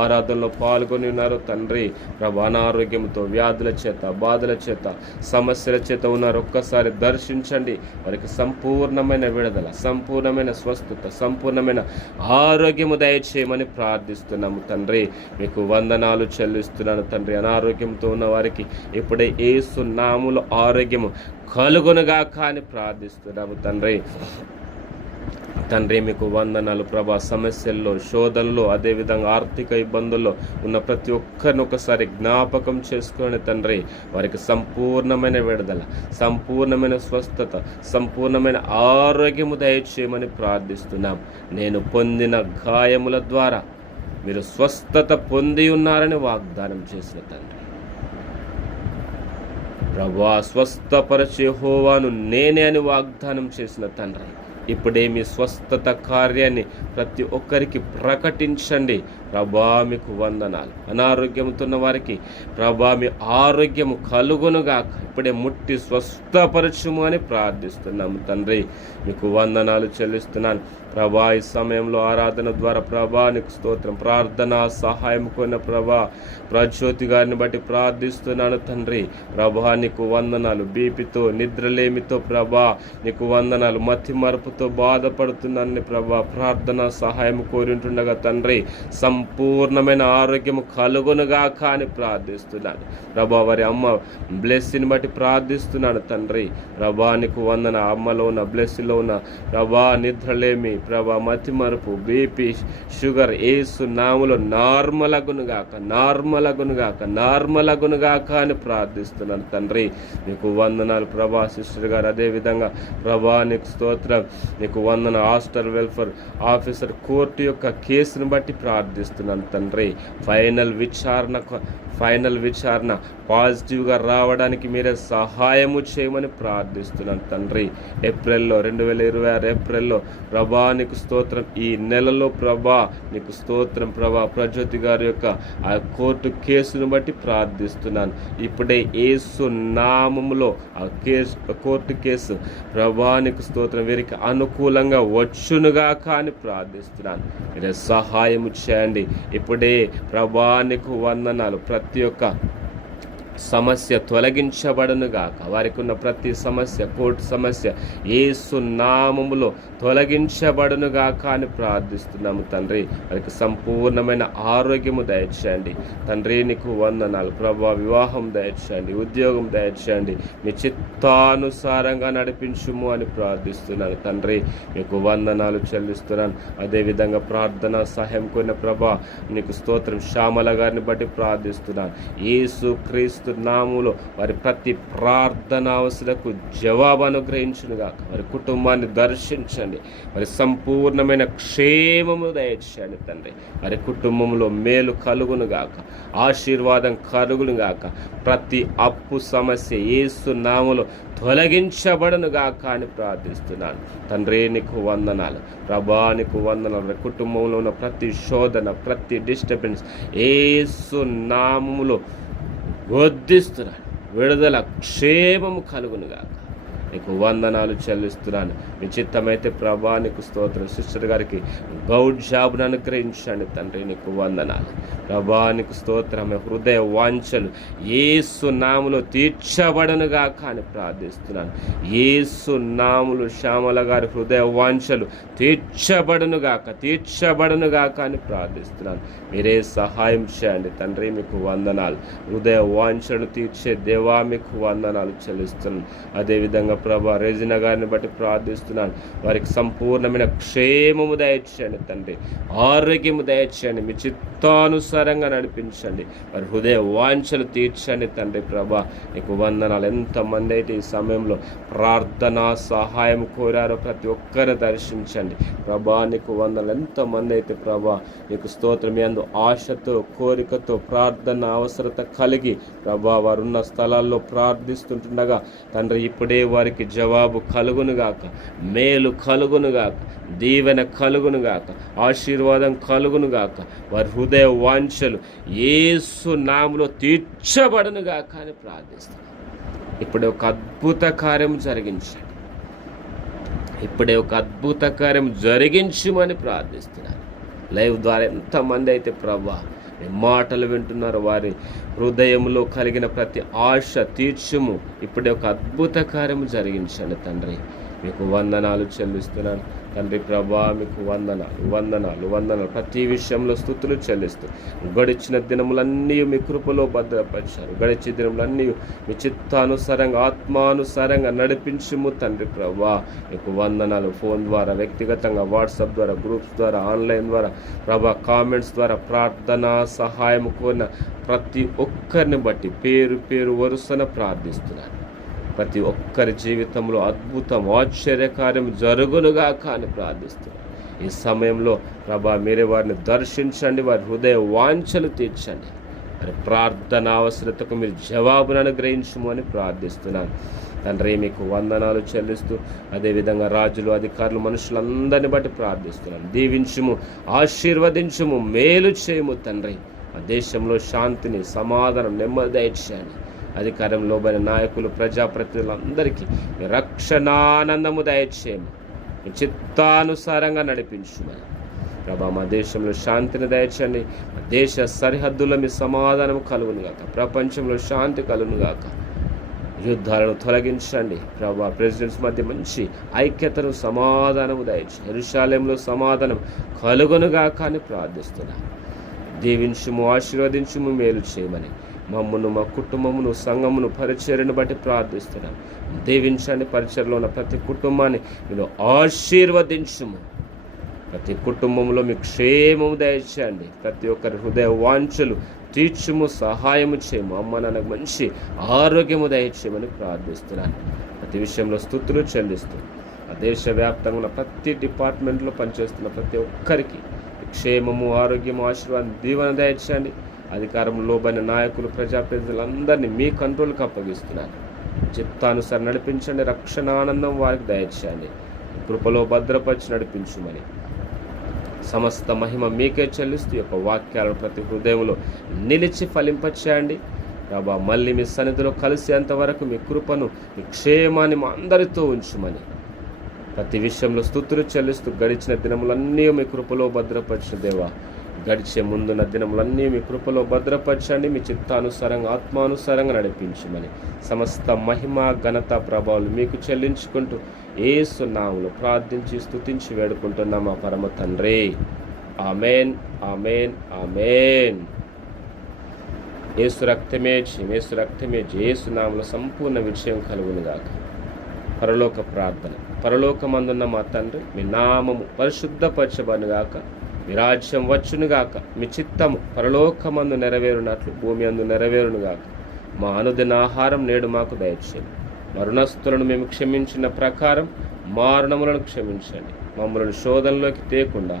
ఆరాధనలో పాల్గొని ఉన్నారో తండ్రి ప్రభా, అనారోగ్యంతో, వ్యాధుల చేత, బాధల చేత, సమస్యల చేత ఉన్నారు, ఒక్కసారి దర్శించండి. వారికి సంపూర్ణమైన విడుదల, సంపూర్ణమైన స్వస్థత, సంపూర్ణమైన ఆరోగ్యము దయచేయమని ప్రార్థిస్తున్నాము తండ్రి. మీకు వందనాలు చెల్లిస్తున్నాను తండ్రి. అనారోగ్యంతో ఉన్న వారికి ఇప్పుడే యేసు నామములో ఆరోగ్యము కలుగునుగాక అని ప్రార్థిస్తున్నాము తండ్రి. తండ్రి మీకు వందనాలు ప్రభా. సమస్యల్లో, శోధనలో, అదేవిధంగా ఆర్థిక ఇబ్బందుల్లో ఉన్న ప్రతి ఒక్కరిని ఒకసారి జ్ఞాపకం చేసుకొని తండ్రి వారికి సంపూర్ణమైన విడుదల, సంపూర్ణమైన స్వస్థత, సంపూర్ణమైన ఆరోగ్యము దయచేయమని ప్రార్థిస్తున్నాం. నేను పొందిన గాయముల ద్వారా మీరు స్వస్థత పొంది ఉన్నారని వాగ్దానం చేసిన తండ్రి ప్రభా, స్వస్థపరచే యెహోవాను నేనే అని వాగ్దానం చేసిన తండ్రి, ఇప్పుడే మీ స్వస్థత కార్యాన్ని ప్రతి ఒక్కరికి ప్రకటించండి ప్రభా. మీకు వందనాలు. అనారోగ్యంతో ఉన్న వారికి ప్రభా మీ ఆరోగ్యము కలుగునుగాక ఇప్పుడే ముట్టి స్వస్థపరచుము అని ప్రార్థిస్తున్నాము తండ్రి. మీకు వందనాలు చెల్లిస్తున్నాను ప్రభా. ఈ సమయంలో ఆరాధన ద్వారా ప్రభా నీకు స్తోత్రం. ప్రార్థన సహాయం కొన్న ప్రభా ప్రజ్యోతి గారిని బట్టి ప్రార్థిస్తున్నాను తండ్రి ప్రభా. నీకు వందనాలు. బీపీతో, నిద్రలేమితో ప్రభా నీకు వందనాలు. మతి మరుపుతో బాధపడుతున్నాను ప్రభా. ప్రార్థన సహాయం కోరింటుండగా తండ్రి సంపూర్ణమైన ఆరోగ్యము కలుగునుగాక అని ప్రార్థిస్తున్నాను ప్రభా. వారి అమ్మ బ్లెస్సింగ్ని బట్టి ప్రార్థిస్తున్నాను తండ్రి ప్రభా. నీకు వందన. అమ్మలో ఉన్న బ్లెస్సింగ్లో ఉన్న ప్రభా నిద్రలేమి ప్రభా, మతి మరుపు, బీపీ, షుగర్ యేసు నామములో నార్మల్ అగునుగాక, నార్మల్ అగునుగాక, నార్మల్ అగునుగాక అని ప్రార్థిస్తున్నాను తండ్రి. నీకు వందనాలు ప్రభా. సిస్టర్ గారు అదేవిధంగా ప్రభా నీకు స్తోత్రం. నీకు వందన. హాస్టల్ వెల్ఫేర్ ఆఫీసర్ కోర్టు యొక్క కేసును బట్టి ప్రార్థిస్తున్నాను తండ్రి. ఫైనల్ విచారణ పాజిటివ్గా రావడానికి మీరే సహాయము చేయమని ప్రార్థిస్తున్నాను తండ్రి. ఏప్రిల్లో 2026 ఏప్రిల్లో ప్రభా నీకు స్తోత్రం. ఈ నెలలో ప్రభా నీకు స్తోత్రం ప్రభా. ప్రజ్యోతి గారి యొక్క ఆ కోర్టు కేసును బట్టి ప్రార్థిస్తున్నాను. ఇప్పుడే యేసు నామములో ఆ కోర్టు కేసు ప్రభా నీకు స్తోత్రం వీరికి అనుకూలంగా వచ్చునుగా కానీ ప్రార్థిస్తున్నాను. మీరే సహాయము చేయండి. ఇప్పుడే ప్రభా నీకు వందనాలు. ప్రతి ఒక్క సమస్య తొలగించబడును గాక. వారికి ఉన్న ప్రతి సమస్య, కోర్టు సమస్య యేసు నామములో తొలగించబడును గాక అని ప్రార్థిస్తున్నాము తండ్రి. వారికి సంపూర్ణమైన ఆరోగ్యము దయచేయండి తండ్రి. నీకు వందనాలు ప్రభా. వివాహం దయచేయండి, ఉద్యోగం దయచేయండి, మీ చిత్తానుసారంగా నడిపించుము అని ప్రార్థిస్తున్నాను తండ్రి. మీకు వందనాలు చెల్లిస్తున్నాను. అదేవిధంగా ప్రార్థన సహాయం కొన్న ప్రభా నీకు స్తోత్రం. శ్యామల గారిని బట్టి ప్రార్థిస్తున్నాను. యేసు క్రీస్తు నామములో వారి ప్రతి ప్రార్థన అవసరకు జవాబు అనుగ్రహించునుగాక. వారి కుటుంబాన్ని దర్శించండి, వారి సంపూర్ణమైన క్షేమము దయచేయండి తండ్రి. వారి కుటుంబంలో మేలు కలుగునుగాక, ఆశీర్వాదం కలుగునుగాక. ప్రతి అప్పు సమస్య యేసు నామములో తొలగించబడనుగాక అని ప్రార్థిస్తున్నాను తండ్రి. నీకు వందనాలు ప్రభా, నీకు వందనాలు. కుటుంబంలో ఉన్న ప్రతి శోధన, ప్రతి డిస్టర్బెన్స్ యేసు నామములో గద్దిస్తున్నాను. విడుదల క్షేమము కలుగునుగాక. నీకు వందనాలు చెల్లిస్తున్నాను. మీ చిత్తమైతే ప్రభా నీకు స్తోత్రం. సిస్టర్ గారికి గౌడ్ జాబ్ను అనుగ్రహించండి తండ్రి. నీకు వందనాలు ప్రభా. నీకు స్తోత్రం. హృదయ వాంఛలు యేసు నామములో తీర్చబడనుగాక అని ప్రార్థిస్తున్నాను. యేసు నామములో శ్యామల గారి హృదయ వాంఛలు తీర్చబడనుగాక అని ప్రార్థిస్తున్నాను. మీరే సహాయం చేయండి తండ్రి. మీకు వందనాలు. హృదయ వాంఛలు తీర్చే దేవా మీకు వందనాలు చెల్లిస్తున్నాను. అదేవిధంగా ప్రభా రెజినా గారిని బట్టి ప్రార్థిస్తున్నాను. వారికి సంపూర్ణమైన క్షేమము దయచేయండి తండ్రి. ఆరోగ్యము దయచేయండి. మీ చిత్తానుసారంగా నడిపించండి. వారి హృదయ వాంఛలు తీర్చండి తండ్రి. ప్రభా నీకు వందనాలు. ఎంతమంది అయితే ఈ సమయంలో ప్రార్థనా సహాయం కోరారో ప్రతి ఒక్కరిని దర్శించండి ప్రభా. నీకు వందనాలు. ఎంతమంది అయితే ప్రభా నీకు స్తోత్రం. యందు ఆశతో, కోరికతో, ప్రార్థన అవసరత కలిగి ప్రభా వారున్న స్థలాల్లో ప్రార్థిస్తుంటుండగా తండ్రి ఇప్పుడే వారికి జవాబు కలుగునుగాక, మేలు కలుగునుగాక, దీవెన కలుగునుగాక, ఆశీర్వాదం కలుగునుగాక. వారి హృదయ వాంఛలు యేసు నామములో తీర్చబడునుగాక అని ప్రార్థిస్తాను. ఇప్పుడే ఒక అద్భుత కార్యం జరిగించండి. ఇప్పుడే ఒక అద్భుత కార్యం జరిగించమని ప్రార్థిస్తున్నాను. లైవ్ ద్వారా ఎంతమంది అయితే ప్రభా మాటలు వింటున్నారు, వారి హృదయంలో కలిగిన ప్రతి ఆశ తీర్చుము. ఇప్పుడే ఒక అద్భుత కార్యము జరిగించండి తండ్రి. మీకు వందనాలు చెల్లిస్తున్నాను తండ్రి. ప్రభా మీకు వందనాలు. ప్రతి విషయంలో స్తుతులు చెల్లిస్తూ గడిచిన దినములన్నీ మీ కృపలో భద్రపరిచారు. గడిచిన దినములన్నీ మీ చిత్తానుసారంగా, ఆత్మానుసారంగా నడిపించుము తండ్రి. ప్రభా మీకు వందనాలు. ఫోన్ ద్వారా, వ్యక్తిగతంగా, వాట్సాప్ ద్వారా, గ్రూప్స్ ద్వారా, ఆన్లైన్ ద్వారా ప్రభా కామెంట్స్ ద్వారా ప్రార్థన సహాయం కోరిన ప్రతి ఒక్కరిని బట్టి పేరు పేరు వరుసన ప్రార్థిస్తున్నాను. ప్రతి ఒక్కరి జీవితంలో అద్భుతం, ఆశ్చర్యకార్యం జరుగునుగాక అని ప్రార్థిస్తున్నాను. ఈ సమయంలో ప్రభా మీరే వారిని దర్శించండి, వారి హృదయ వాంఛలు తీర్చండి. వారి ప్రార్థన అవసరతకు మీరు జవాబును అనుగ్రహించము అని ప్రార్థిస్తున్నాను తండ్రి. మీకు వందనాలు చెల్లిస్తూ అదేవిధంగా రాజులు, అధికారులు, మనుషులందరిని బట్టి ప్రార్థిస్తున్నాను. దీవించుము, ఆశీర్వదించుము, మేలు చేయము తండ్రి. ఆ దేశంలో శాంతిని, సమాధానం, నెమ్మది దయచేయండి. అధికారంలో పైన నాయకులు, ప్రజాప్రతినిధులందరికీ రక్షణానందము దయచేయము. మీ చిత్తానుసారంగా నడిపించుమని ప్రభా మా దేశంలో శాంతిని దయచేయండి. మా దేశ సరిహద్దుల్లో మీ సమాధానం కలుగునుగాక. ప్రపంచంలో శాంతి కలుగునుగాక. యుద్ధాలను తొలగించండి ప్రభా. ప్రెసిడెంట్స్ మధ్య మంచి ఐక్యతను, సమాధానము దయచేయండి. యెరూషలేములో సమాధానం కలుగునుగాక అని ప్రార్థిస్తున్నా. దీవించుము, ఆశీర్వదించుము, మేలు చేయమని మమ్మను, మా కుటుంబమును, సంఘమును, పరిచర్యను బట్టి ప్రార్థిస్తున్నాను. దీవించండి. పరిచర్లో ఉన్న ప్రతి కుటుంబాన్ని మీరు ఆశీర్వదించుము. ప్రతి కుటుంబంలో మీ క్షేమము దయచేయండి. ప్రతి ఒక్కరి హృదయ వాంఛలు తీర్చుము, సహాయము చేయము. అమ్మ నాన్నకు మంచి ఆరోగ్యము దయచేయమని ప్రార్థిస్తున్నాను. ప్రతి విషయంలో స్తుతులు చెల్లిస్తూ ఆ దేశవ్యాప్తంగా ఉన్న ప్రతి డిపార్ట్మెంట్లో పనిచేస్తున్న ప్రతి ఒక్కరికి క్షేమము, ఆరోగ్యము, ఆశీర్వాదం, దీవెన దయచేయండి. అధికారంలో పైన నాయకులు, ప్రజాప్రతినిధులందరినీ మీ కంట్రోల్కి అప్పగిస్తున్నాను. చిత్తానుసారం నడిపించండి. రక్షణ ఆనందం వారికి దయచేయండి. కృపలో భద్రపరిచి నడిపించుమని సమస్త మహిమ మీకే చెల్లిస్తూ యొక్క వాక్యాలను ప్రతి హృదయంలో నిలిచి ఫలింపచేయండి ప్రభా. మళ్ళీ మీ సన్నిధిలో కలిసేంతవరకు మీ కృపను, మీ క్షేమాన్ని మా అందరితో ఉంచుమని ప్రతి విషయంలో స్తుతులు చెల్లిస్తూ గడిచిన దినములన్నీ మీ కృపలో భద్రపరిచిన దేవా గడిచే ముందున్న దినములన్నీ మీ కృపలో భద్రపరచండి. మీ చిత్తానుసారంగా ఆత్మానుసారంగా నడిపించమని సమస్త మహిమ ఘనత ప్రభావాలు మీకు చెల్లించుకుంటూ యేసు నామములో ప్రార్థించి స్తుతించి వేడుకుంటున్నాం మా పరమ తండ్రి. ఆమేన్, ఆమేన్, ఆమేన్. యేసు రక్తమే జయం, యేసు రక్తమే జయం. యేసు నామములో సంపూర్ణ విజయం కలుగునుగాక. పరలోక ప్రార్థన. పరలోకమందున్న మా తండ్రి, మీ నామము పరిశుద్ధపరచబడునుగాక. మీ రాజ్యం వచ్చునుగాక. మీ చిత్తము పరలోకమందు నెరవేరునట్లు భూమి అందు నెరవేరునుగాక. మా అనుదిన ఆహారం నేడు మాకు దయచేయండి. మా రుణస్థులను మేము క్షమించిన ప్రకారం మా రుణములను క్షమించండి. మమ్మల్ని శోధనలోకి తేకుండా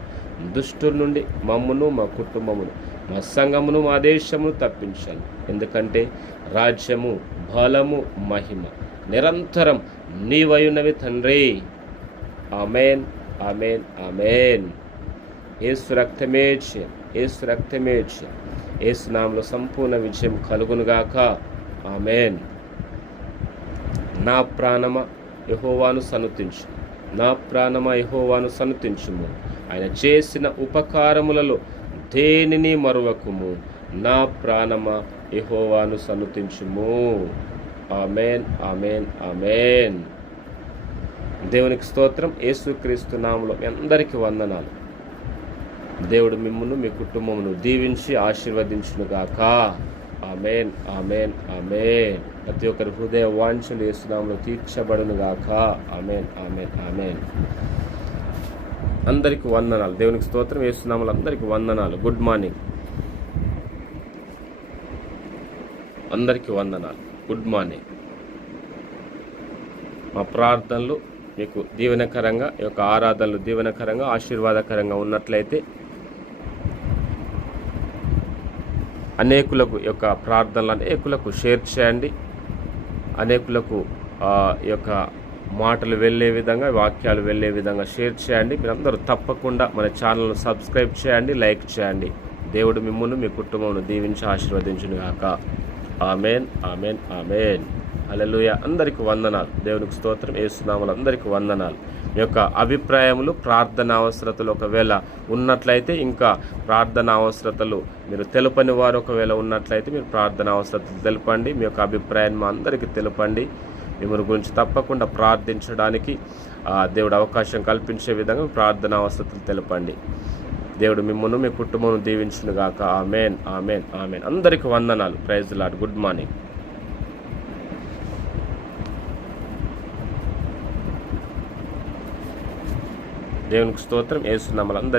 దుష్టుల నుండి మమ్మును, మా కుటుంబమును, మా సంఘమును, మా దేశమును తప్పించండి. ఎందుకంటే రాజ్యము, బలము, మహిమ నిరంతరం నీవయున్నవి తండ్రి. ఆమేన్, ఆమేన్, ఆమేన్. యేసు రక్తమే జయం, యేసు రక్తమే జయం. యేసు నామములో సంపూర్ణ విజయం కలుగునుగాక. ఆమేన్. నా ప్రాణమా యెహోవాను సన్నుతించు, నా ప్రాణమా యెహోవాను సన్నుతించుము. ఆయన చేసిన ఉపకారములలో దేనిని మరువకుము. నా ప్రాణమా యెహోవాను సన్నుతించుము. ఆమేన్, ఆమేన్, ఆమేన్. దేవునికి స్తోత్రం. యేసుక్రీస్తు నామములో మీ అందరికీ వందనాలు. దేవుడు మిమ్మును, మీ కుటుంబమును దీవించి ఆశీర్వదించునుగాక. ఆమేన్, ఆమేన్, ఆమేన్. ప్రతి ఒక్కరి హృదయ వాంఛలు యేసు నామములో తీర్చబడునుగాక. ఆమేన్, ఆమేన్, ఆమేన్. అందరికీ వందనాలు. దేవునికి స్తోత్రం. యేసు నామములో అందరికీ వందనాలు. Good morning. అందరికీ వందనాలు. Good morning. మా ప్రార్థనలు మీకు దీవెనకరంగా, ఈ యొక్క ఆరాధనలు దీవెనకరంగా, ఆశీర్వాదకరంగా ఉన్నట్లయితే అనేకులకు ఈ యొక్క ప్రార్థనలు అనేకులకు షేర్ చేయండి. అనేకులకు ఈ యొక్క మాటలు వెళ్ళే విధంగా, వాక్యాలు వెళ్ళే విధంగా షేర్ చేయండి. మీరందరూ తప్పకుండా మన ఛానల్ను సబ్స్క్రైబ్ చేయండి, లైక్ చేయండి. దేవుడు మిమ్మును, మీ కుటుంబమును దీవించి ఆశీర్వదించునుగాక. ఆమేన్, ఆమేన్, ఆమేన్. హల్లెలూయా. అందరికీ వందనాలు. దేవునికి స్తోత్రం. యేసు నామములో అందరికీ వందనాలు. మీ యొక్క అభిప్రాయములు, ప్రార్థన అవసరతలు ఒకవేళ ఉన్నట్లయితే, ఇంకా ప్రార్థన అవసరతలు మీరు తెలుపని వారు ఒకవేళ ఉన్నట్లయితే మీరు ప్రార్థన అవసరతలు తెలపండి. మీ యొక్క అభిప్రాయాన్ని మా అందరికీ తెలపండి. మిమ్మల్ని గురించి తప్పకుండా ప్రార్థించడానికి దేవుడు అవకాశం కల్పించే విధంగా ప్రార్థన అవసరతలు తెలపండి. దేవుడు మిమ్మల్ని, మీ కుటుంబం దీవించునుగాక. ఆమేన్, ఆమేన్, ఆమేన్. అందరికీ వందనాలు. Praise the lord. Good morning. దేవునికి స్తోత్రం. యేసు నామములో అందరికీ